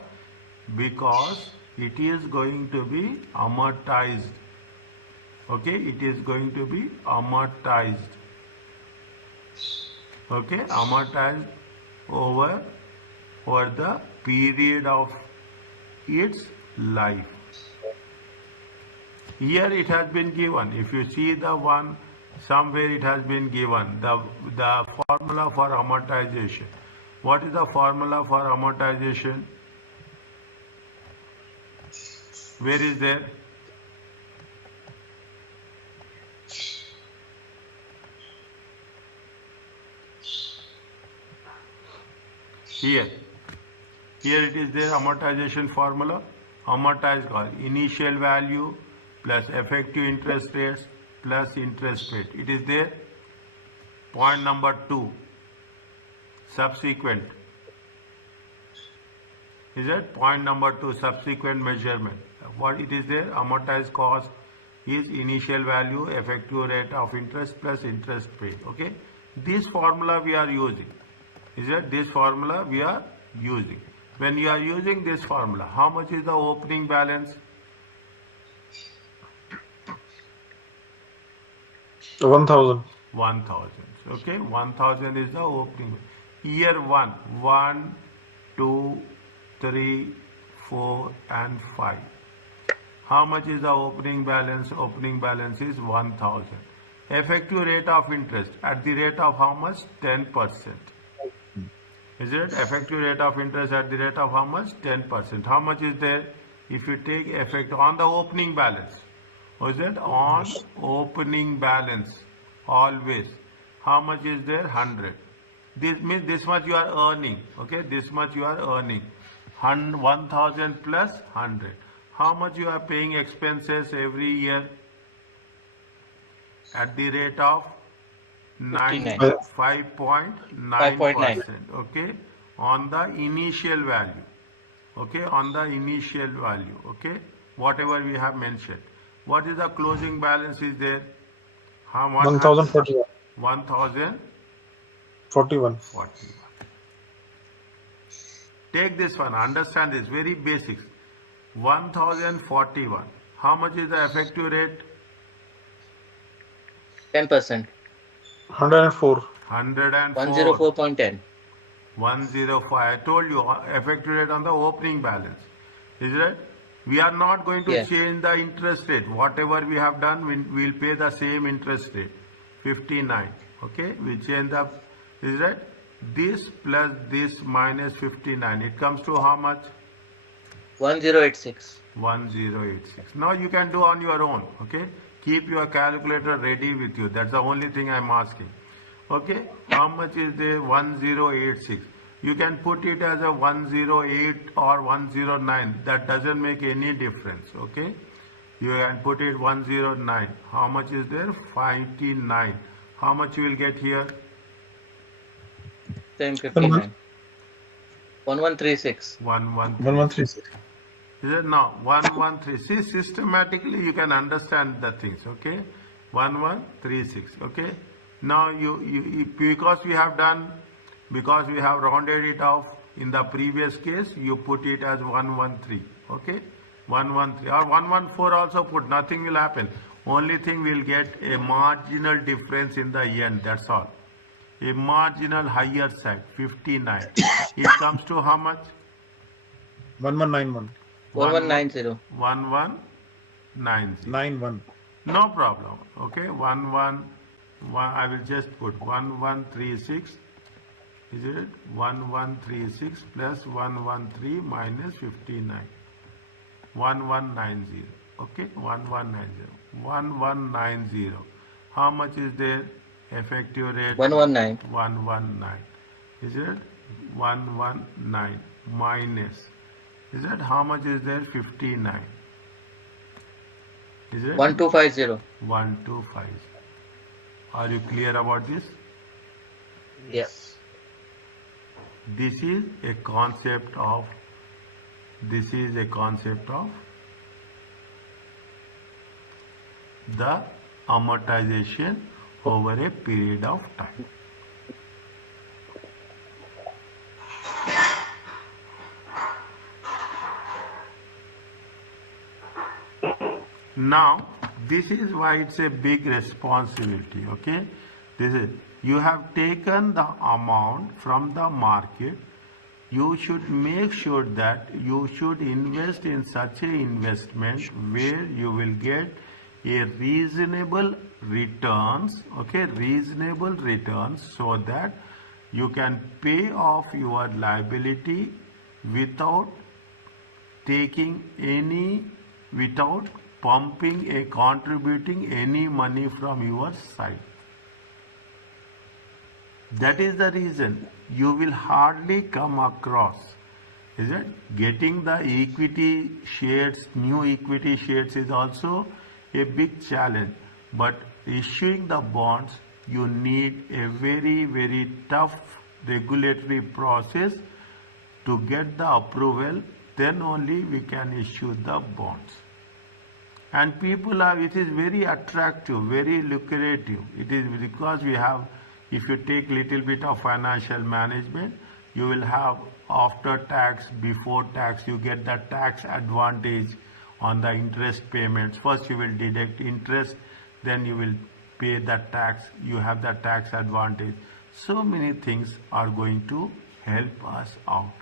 it is going to be amortized. Okay, it is going to be amortized. Okay, amortized over the period of its life. Here it has been given. If you see the one, somewhere it has been given the formula for amortization. What is the formula for amortization? Where is there? Here it is there, amortization formula. Amortized cost, initial value plus effective interest rates plus interest rate. It is there. Point number 2, subsequent. Is that point number 2, subsequent measurement? What it is there? Amortized cost is initial value, effective rate of interest plus interest paid. Okay, this formula we are using. Is that this formula we are using? When you are using this formula, how much is the opening balance? 1,000. 1000. Okay, 1000 is the opening. Year 1, 1, 2, 3, 4, and 5. How much is the opening balance? Opening balance is 1000. Effective rate of interest at the rate of how much? 10%. Is it effective rate of interest at the rate of how much? 10%. How much is there if you take effect on the opening balance? Was it on opening balance? Always. How much is there? 100. This means this much you are earning. Okay, this much you are earning. 1000 plus 100. How much you are paying expenses every year? At the rate of 59. 5.9. 5.9%. Okay, on the initial value. Okay, on the initial value. Okay, whatever we have mentioned. What is the closing balance is there? How much? 1,041. 1041. 41. Take this one, understand this, very basics. 1041. How much is the effective rate? 10%. 104. 104. 104.10. 105. I told you, effective rate on the opening balance. Is it? We are not going to Yes. change the interest rate. Whatever we have done, we will pay the same interest rate. 59. Okay? We change the, is it? This plus this minus 59. It comes to how much? 1086. 1086. Now you can do on your own. Okay? Keep your calculator ready with you. That's the only thing I'm asking. Okay? How much is the 1086? You can put it as a 108 or 109. That doesn't make any difference. Okay? You can put it 109. How much is there? 59. How much you will get here? Same 59. 1136. 113. 1136. Is it now? 113. See, systematically you can understand the things. Okay? 1136. Okay? Now because we have rounded it off in the previous case, you put it as 113. Okay? 113 or 114 also put, nothing will happen. Only thing we'll get a marginal difference in the end, that's all. A marginal higher side, 59. It comes to how much? 1191. 1190. 1190. 91. No problem. Okay, 111. I will just put 1136. Is it 1136 plus 113 minus 59? 1190. Okay, 1190. 1190. How much is there? Effective rate? 119. 119. Is it 119 minus? Is it how much is there? 59. Is it 1250. 1250? Are you clear about this? Yes. This is a concept of the amortization over a period of time. Now, this is why it's a big responsibility. Okay, this is, you have taken the amount from the market. You should make sure that you should invest in such a investment where you will get a reasonable returns. Okay, reasonable returns, so that you can pay off your liability without contributing any money from your side. That is the reason you will hardly come across, is it? Getting the equity shares, new equity shares is also a big challenge. But issuing the bonds, you need a very, very tough regulatory process to get the approval. Then only we can issue the bonds. And people are, it is very attractive, very lucrative. It is because we have, if you take little bit of financial management, you will have after tax, before tax, you get the tax advantage on the interest payments. First you will deduct interest, then you will pay the tax, you have the tax advantage. So many things are going to help us out.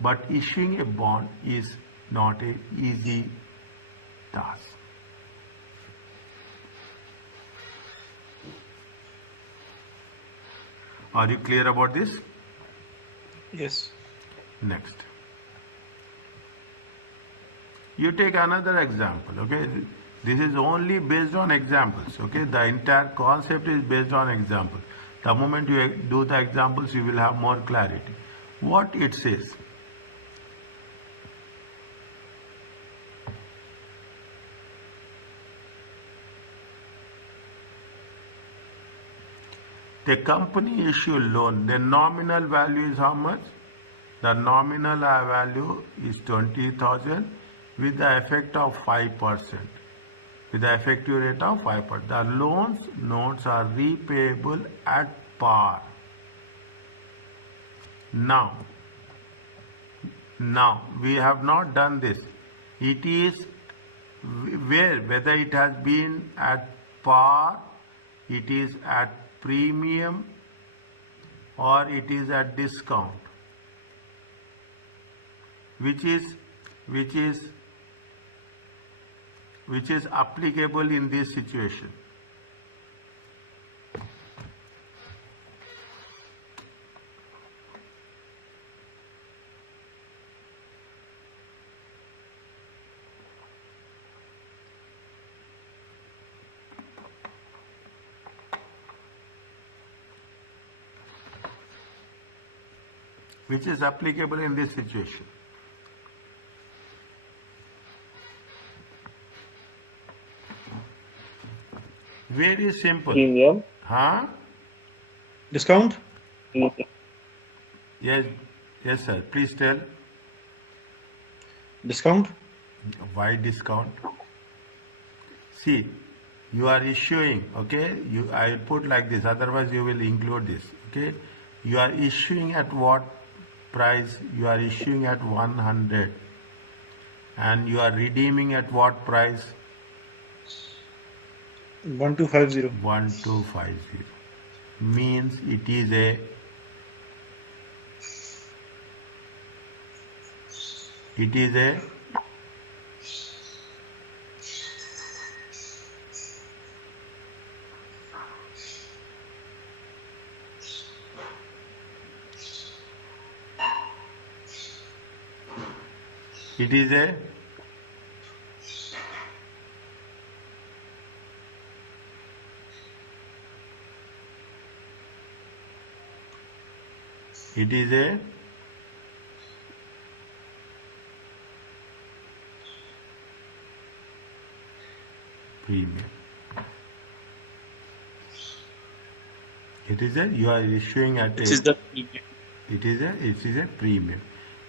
But issuing a bond is not an easy task. Are you clear about this? Yes. Next. You take another example, okay? This is only based on examples, okay? The entire concept is based on examples. The moment you do the examples, you will have more clarity. What it says. The company issue loan, the nominal value is how much? The nominal value is 20,000 with the effect of 5%. With the effective rate of 5%. The loans notes are repayable at par. Now we have not done this. It is whether it has been at par, it is at premium, or it is at discount, which is applicable in this situation. Which is applicable in this situation. Very simple. Premium. Huh? Discount. Yes, sir. Please tell. Discount. Why discount? See, you are issuing, okay? I will put like this, otherwise you will include this, okay? You are issuing at what price? You are issuing at 100, and you are redeeming at what price? 1250. 1250. Means it is a it is a premium. You are issuing at This is the premium. it is a premium.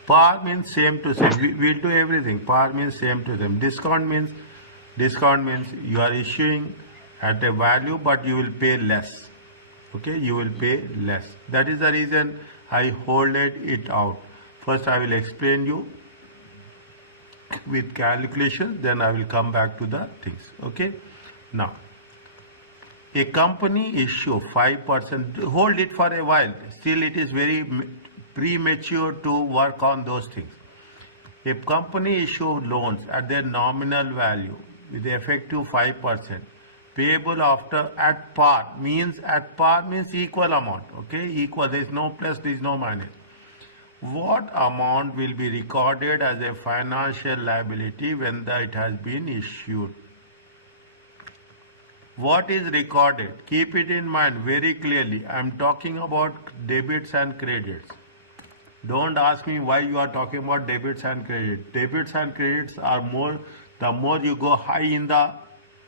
Par means same to same. We will do everything. Par means same to same. Discount means you are issuing at a value, but you will pay less. Okay, you will pay less. That is the reason I holded it out. First I will explain you with calculations, then I will come back to the things. Okay, now a company issue 5%, hold it for a while, still it is very premature to work on those things. A company issue loans at their nominal value with the effective 5%, payable after at par means equal amount, okay, equal, there is no plus, there is no minus. What amount will be recorded as a financial liability when it has been issued? What is recorded? Keep it in mind very clearly. I am talking about debits and credits. Don't ask me why you are talking about debits and credits. Debits and credits are more, the more you go high in the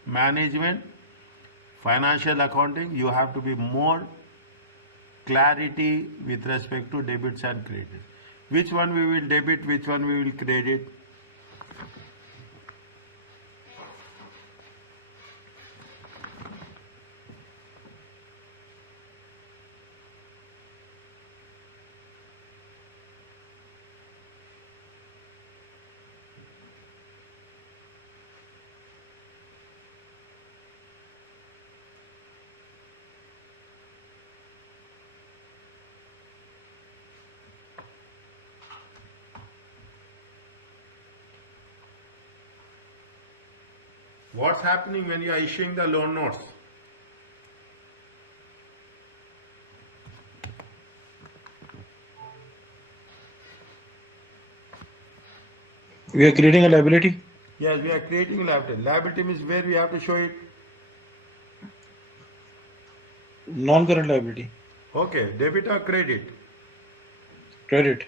management, financial accounting, you have to be more clarity with respect to debits and credits. Which one we will debit, which one we will credit? What's happening when you are issuing the loan notes? We are creating a liability. Yes, we are creating liability. Liability means where we have to show it. Non-current liability. Okay, debit or credit? Credit.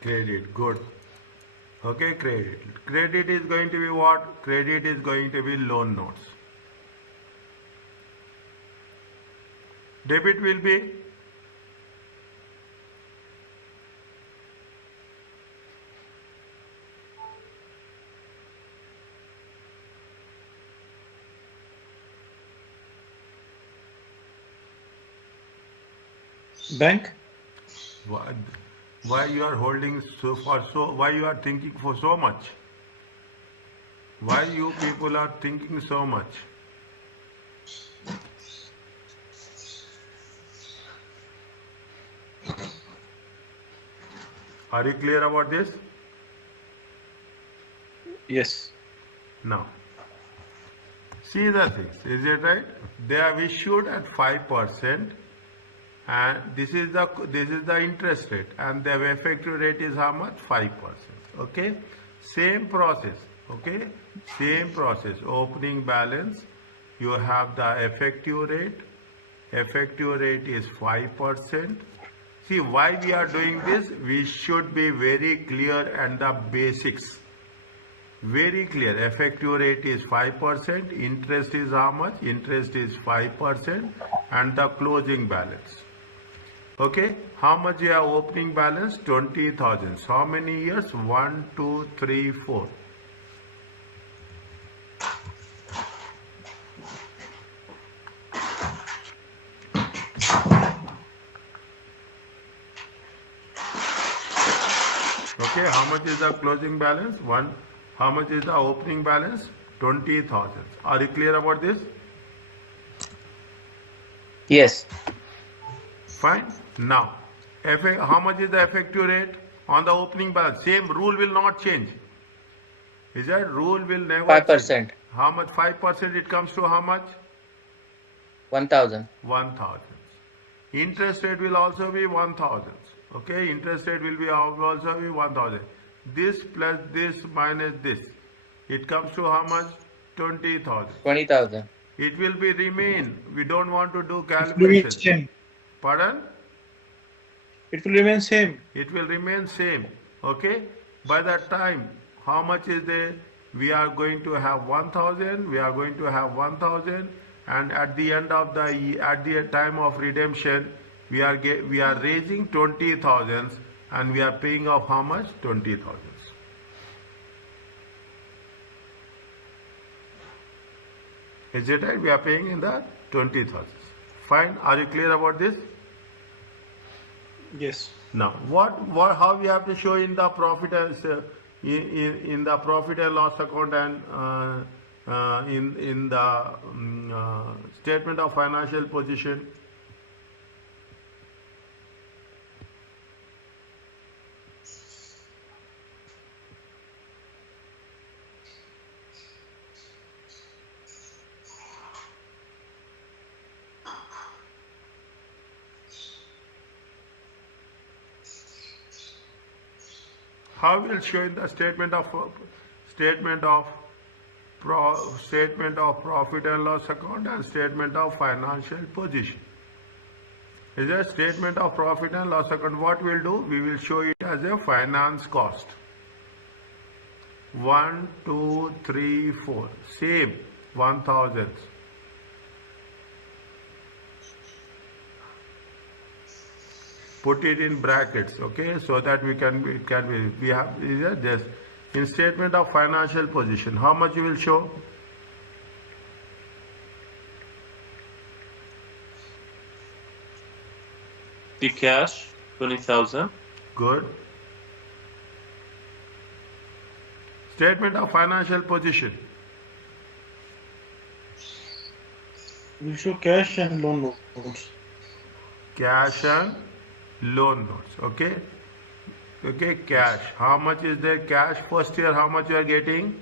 Credit, good. Okay, credit. Credit is going to be what? Credit is going to be loan notes. Debit will be Bank. why, why you are holding why you are thinking for so much? Why you people are thinking so much? Are you clear about this? Yes. Now, see the things, is it right? They have issued at 5%, and this is the interest rate, and the effective rate is how much? 5%. Okay, same process. Okay, same process. Opening balance, you have the effective rate. Effective rate is 5%. See why we are doing this? We should be very clear and the basics. Very clear. Effective rate is 5%. Interest is how much? Interest is 5%. And the closing balance. Okay. How much you have opening balance? 20,000. How many years? 1, 2, 3, 4. Okay, how much is the closing balance? 1. How much is the opening balance? 20,000. Are you clear about this? Yes. Fine. Now, how much is the effective rate on the opening balance? Same rule will not change. Is that rule will never change? 5%. How much? 5% it comes to how much? 1,000. 1,000. Interest rate will also be 1,000. Okay, interest rate will be also be 1,000. This plus this minus this, it comes to how much? 20,000. 20,000. It will be remain. We don't want to do It will remain calculations. same. Pardon? It will remain same. It will remain same. Okay. By that time, how much is there? We are going to have 1,000. We are going to have 1,000, and at the end of at the time of redemption, we are raising 20,000, and we are paying off how much? 20,000. Is it right? We are paying in the 20,000. Fine. Are you clear about this? Yes. Now, how we have to show in the profit and in the profit and loss account and in the statement of financial position? How will show in the statement of profit and loss account and statement of financial position? Is a statement of profit and loss account. What we'll do? We will show it as a finance cost. 1, 2, 3, 4. Same 1,000. Put it in brackets, okay, so that we have this in statement of financial position. How much you will show? The cash, 20,000. Good. Statement of financial position. We show cash and loan notes. Cash and loan notes. Okay. Okay, cash. How much is there cash? First year, how much you are getting?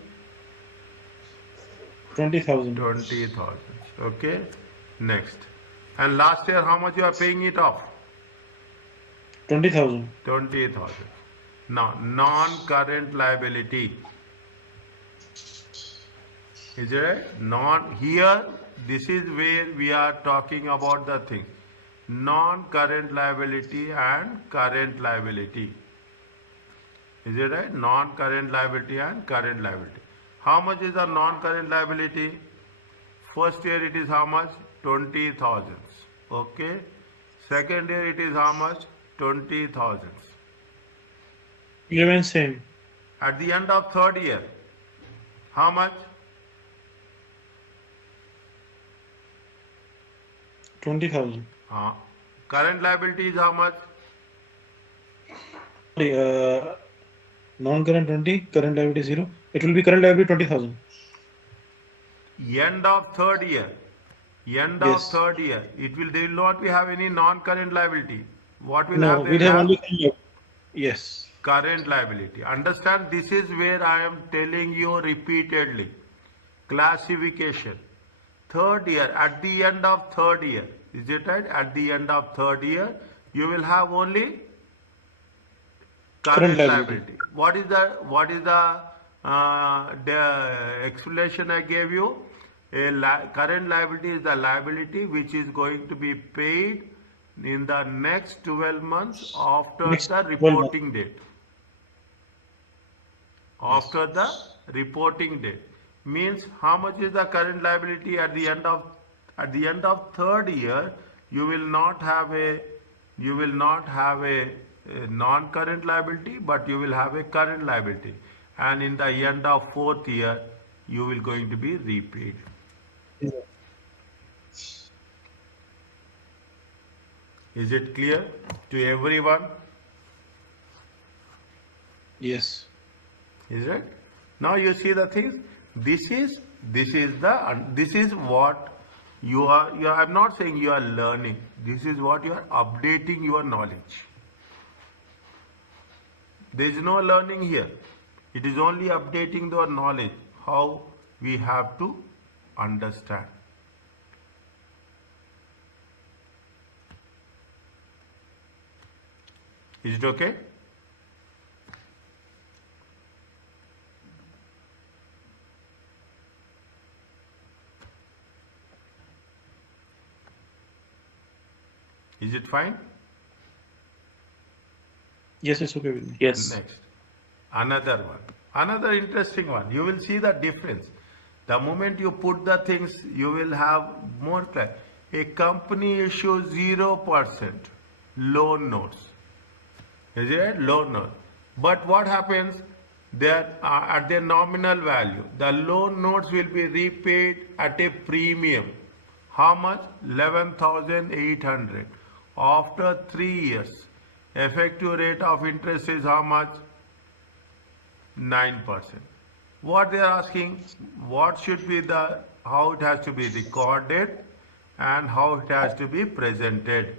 20,000. 20,000. Okay. Next. And last year, how much you are paying it off? 20,000. 20,000. Now, non-current liability. Is it right? Here, this is where we are talking about the thing. Non-current liability and current liability. Is it right? Non-current liability and current liability. How much is the non-current liability? First year it is how much? 20,000. Okay. Second year it is how much? 20,000. Remain same. At the end of third year, how much? 20,000. Current liability is how much? Sorry, non-current 20, current liability 0. It will be current liability 20,000. End of third year. End of Yes. third year. They will not have any non-current liability. What will No, have? They we'll will have have only current liability. Yes. current liability. Understand? This is where I am telling you repeatedly. Classification. Third year, at the end of third year, is it right? At the end of third year, you will have only Current current liability. liability. What is the explanation I gave you? Current liability is the liability which is going to be paid in the next 12 months after Next the 12 months. reporting date. After the reporting date means how much is the current liability at the end of third year. You will not have a non-current liability, but you will have a current liability, and in the end of fourth year you will going to be repaid. Is it clear to everyone? Yes. Is it? Now you see the things. This is what you are. I'm not saying you are learning. This is what you are updating your knowledge. There is no learning here. It is only updating your knowledge. How we have to understand. Is it okay? Is it fine? Yes, it's okay with me. Yes. Next. Another one. Another interesting one. You will see the difference. The moment you put the things, you will have more clarity. A company issues 0% loan notes. Is it? Loan notes. But what happens? At their nominal value, the loan notes will be repaid at a premium. How much? 11,800. After 3 years, effective rate of interest is how much? 9%. What they are asking, what should be how it has to be recorded and how it has to be presented.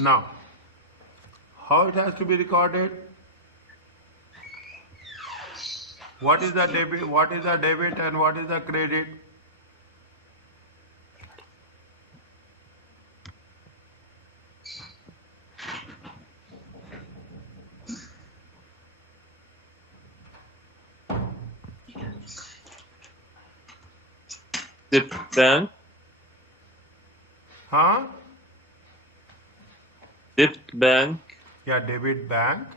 Now, how it has to be recorded? What is the debit and what is the credit? The bank, Huh? debit bank, Yeah, debit bank.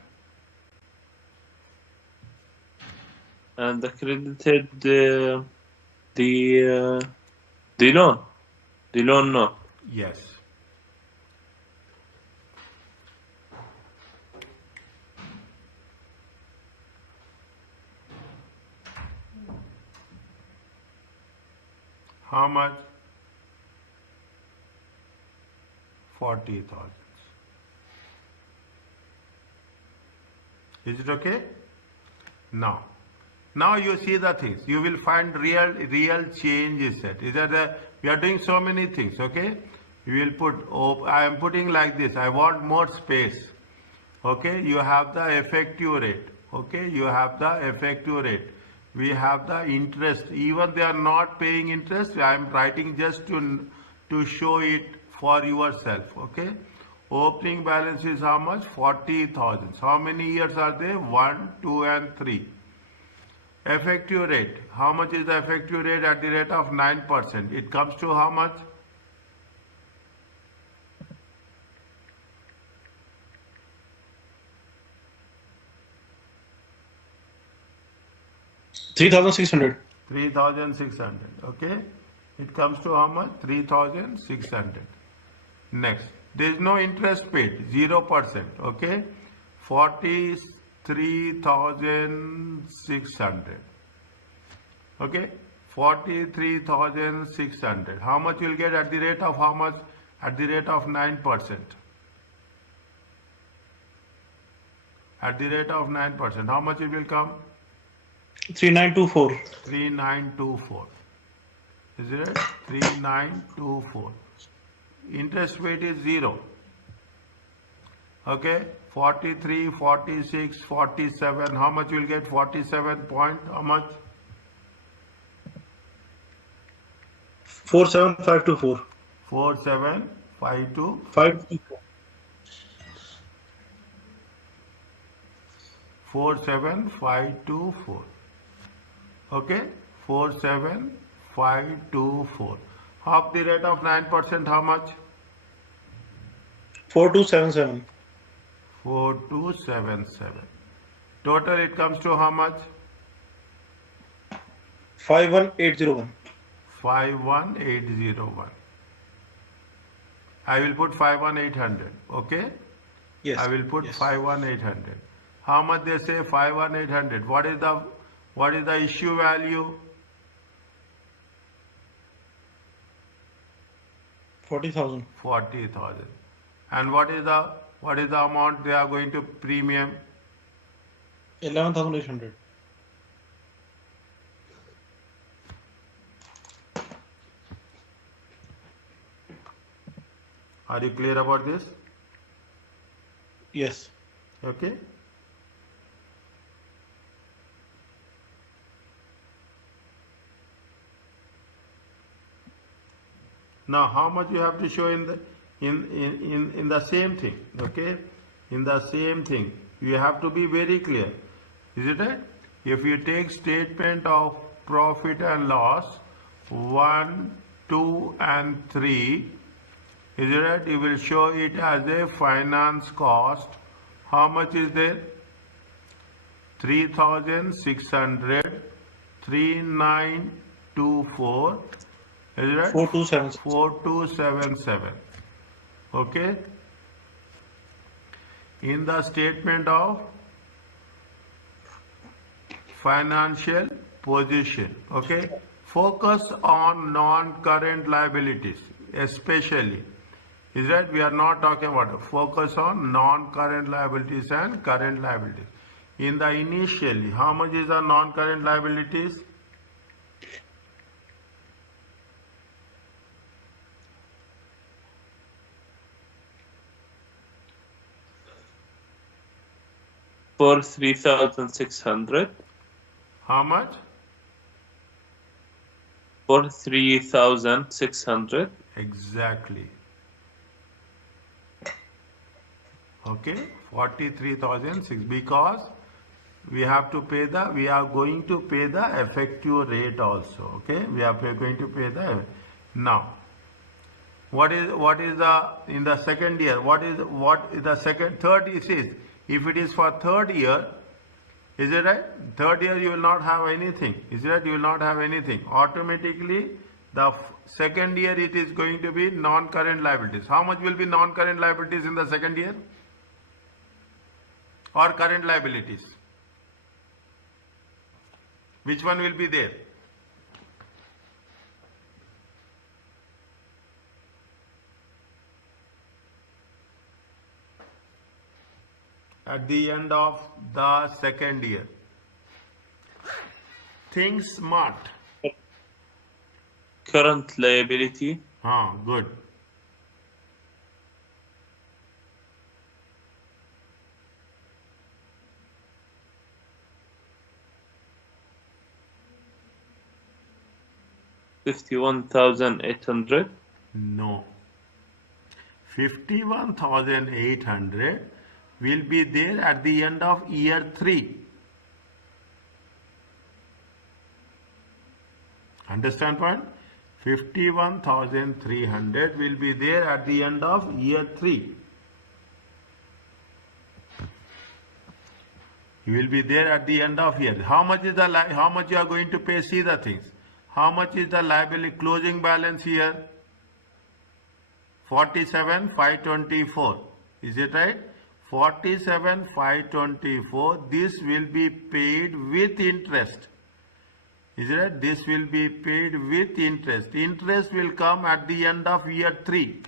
and the credited the loan note. Yes. How much? 40,000. Is it okay? Now you see the things. You will find real change is that. Is that we are doing so many things, okay? You will put, I am putting like this. I want more space. Okay, you have the effective rate. Okay, you have the effective rate. We have the interest. Even they are not paying interest, I am writing just to show it for yourself. Okay, opening balance is how much? 40,000. How many years are there? 1, 2, and 3. Effective rate. How much is the effective rate at the rate of 9%? It comes to how much? 3,600. 3,600. Okay, it comes to how much? 3,600. Next, there is no interest paid, 0%. Okay, 43,600. Okay, 43,600. How much you will get at the rate of how much? At the rate of 9%. At the rate of 9%, how much it will come? 3924. 3924. Is it? 3924. Interest rate is 0. Okay, 43, 46, 47. How much you will get? 47 point. How much? 47524. 4752. 524. 47524. Okay, 47524. Half the rate of 9%, how much? 4277. 4277. Total it comes to how much? 51801. 51801. I will put 51800. Okay, Yes. I will put yes. 51800. How much they say? 51800. What is the issue value? 40,000. 40,000. And what is the amount they are going to premium? 11,800. Are you clear about this? Yes. Okay. Now, how much you have to show in the same thing? Okay, in the same thing, you have to be very clear. Is it right? If you take statement of profit and loss 1, 2, and 3, is it right? You will show it as a finance cost. How much is there? 3,600, 3924. Is it right? 4277. 4277. Okay. In the statement of financial position, okay, focus on non-current liabilities, especially. Is that we are not talking about it. Focus on non-current liabilities and current liabilities. In the initially, how much is the non-current liabilities? For 3,600. How much? For 3,600. Exactly. Okay, 43,006, because we are going to pay the effective rate also. Okay, we are going to pay the. Now, what is the in the second year? What is the third? It says if it is for third year, is it right? Third year you will not have anything. Is it right? You will not have anything. Automatically, the second year it is going to be non-current liabilities. How much will be non-current liabilities in the second year? Or current liabilities? Which one will be there? at the end of the second year? Think smart. Current liability. Good. $51,800. No. 51,800 will be there at the end of year 3. Understand point? 51,300 will be there at the end of year 3. You will be there at the end of year. How much is the how much you are going to pay? See the things. How much is the liability closing balance here? 47,524. Is it right? 47,524. This will be paid with interest. Is it right? This will be paid with interest. Interest will come at the end of year 3.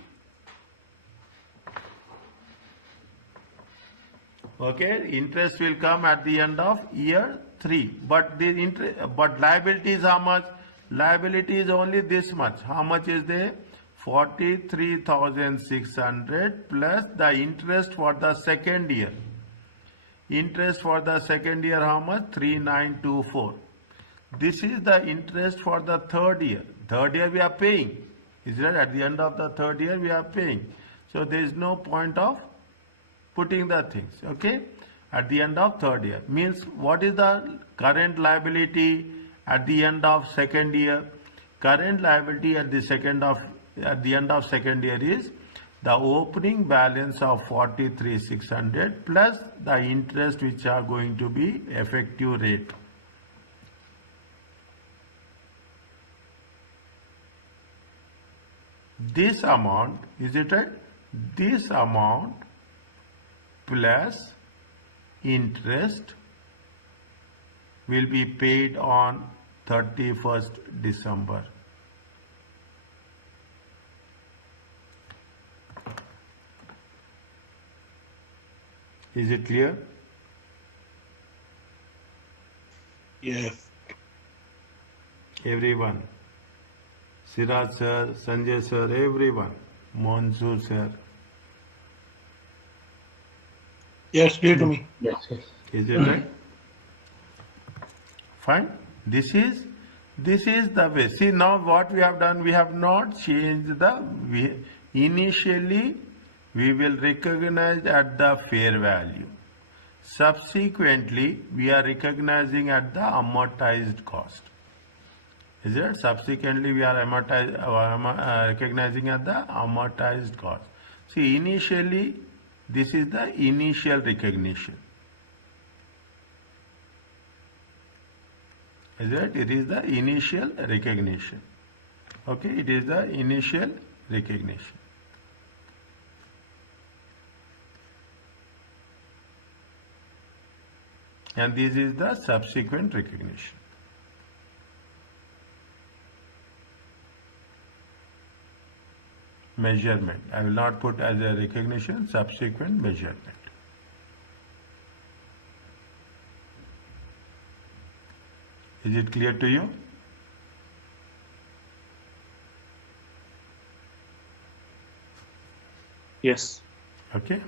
Okay, interest will come at the end of year 3. But the but liability is how much? Liability is only this much. How much is there? 43,600 plus the interest for the second year. Interest for the second year how much? 3,924. This is the interest for the third year. Third year we are paying. Is that at the end of the third year we are paying. So there is no point of putting the things. Okay. At the end of third year. Means what is the current liability at the end of second year? Current liability at the end of second year is the opening balance of 43,600 plus the interest which are going to be effective rate. This amount, is it right? This amount plus interest will be paid on 31st December. Is it clear? Yes. Everyone. Siraj sir, Sanjay sir, everyone. Mansoor sir. Yes, clear to me. Yes, yes. Is it right? Fine. This is the way. See now what we have done, we have not changed initially we will recognize at the fair value. Subsequently, we are recognizing at the amortized cost. Is it? Subsequently, we are recognizing at the amortized cost. See, initially, this is the initial recognition. Is it? It is the initial recognition. Okay, it is the initial recognition. And this is the subsequent recognition. Measurement. I will not put as a recognition, subsequent measurement. Is it clear to you? Yes. Okay.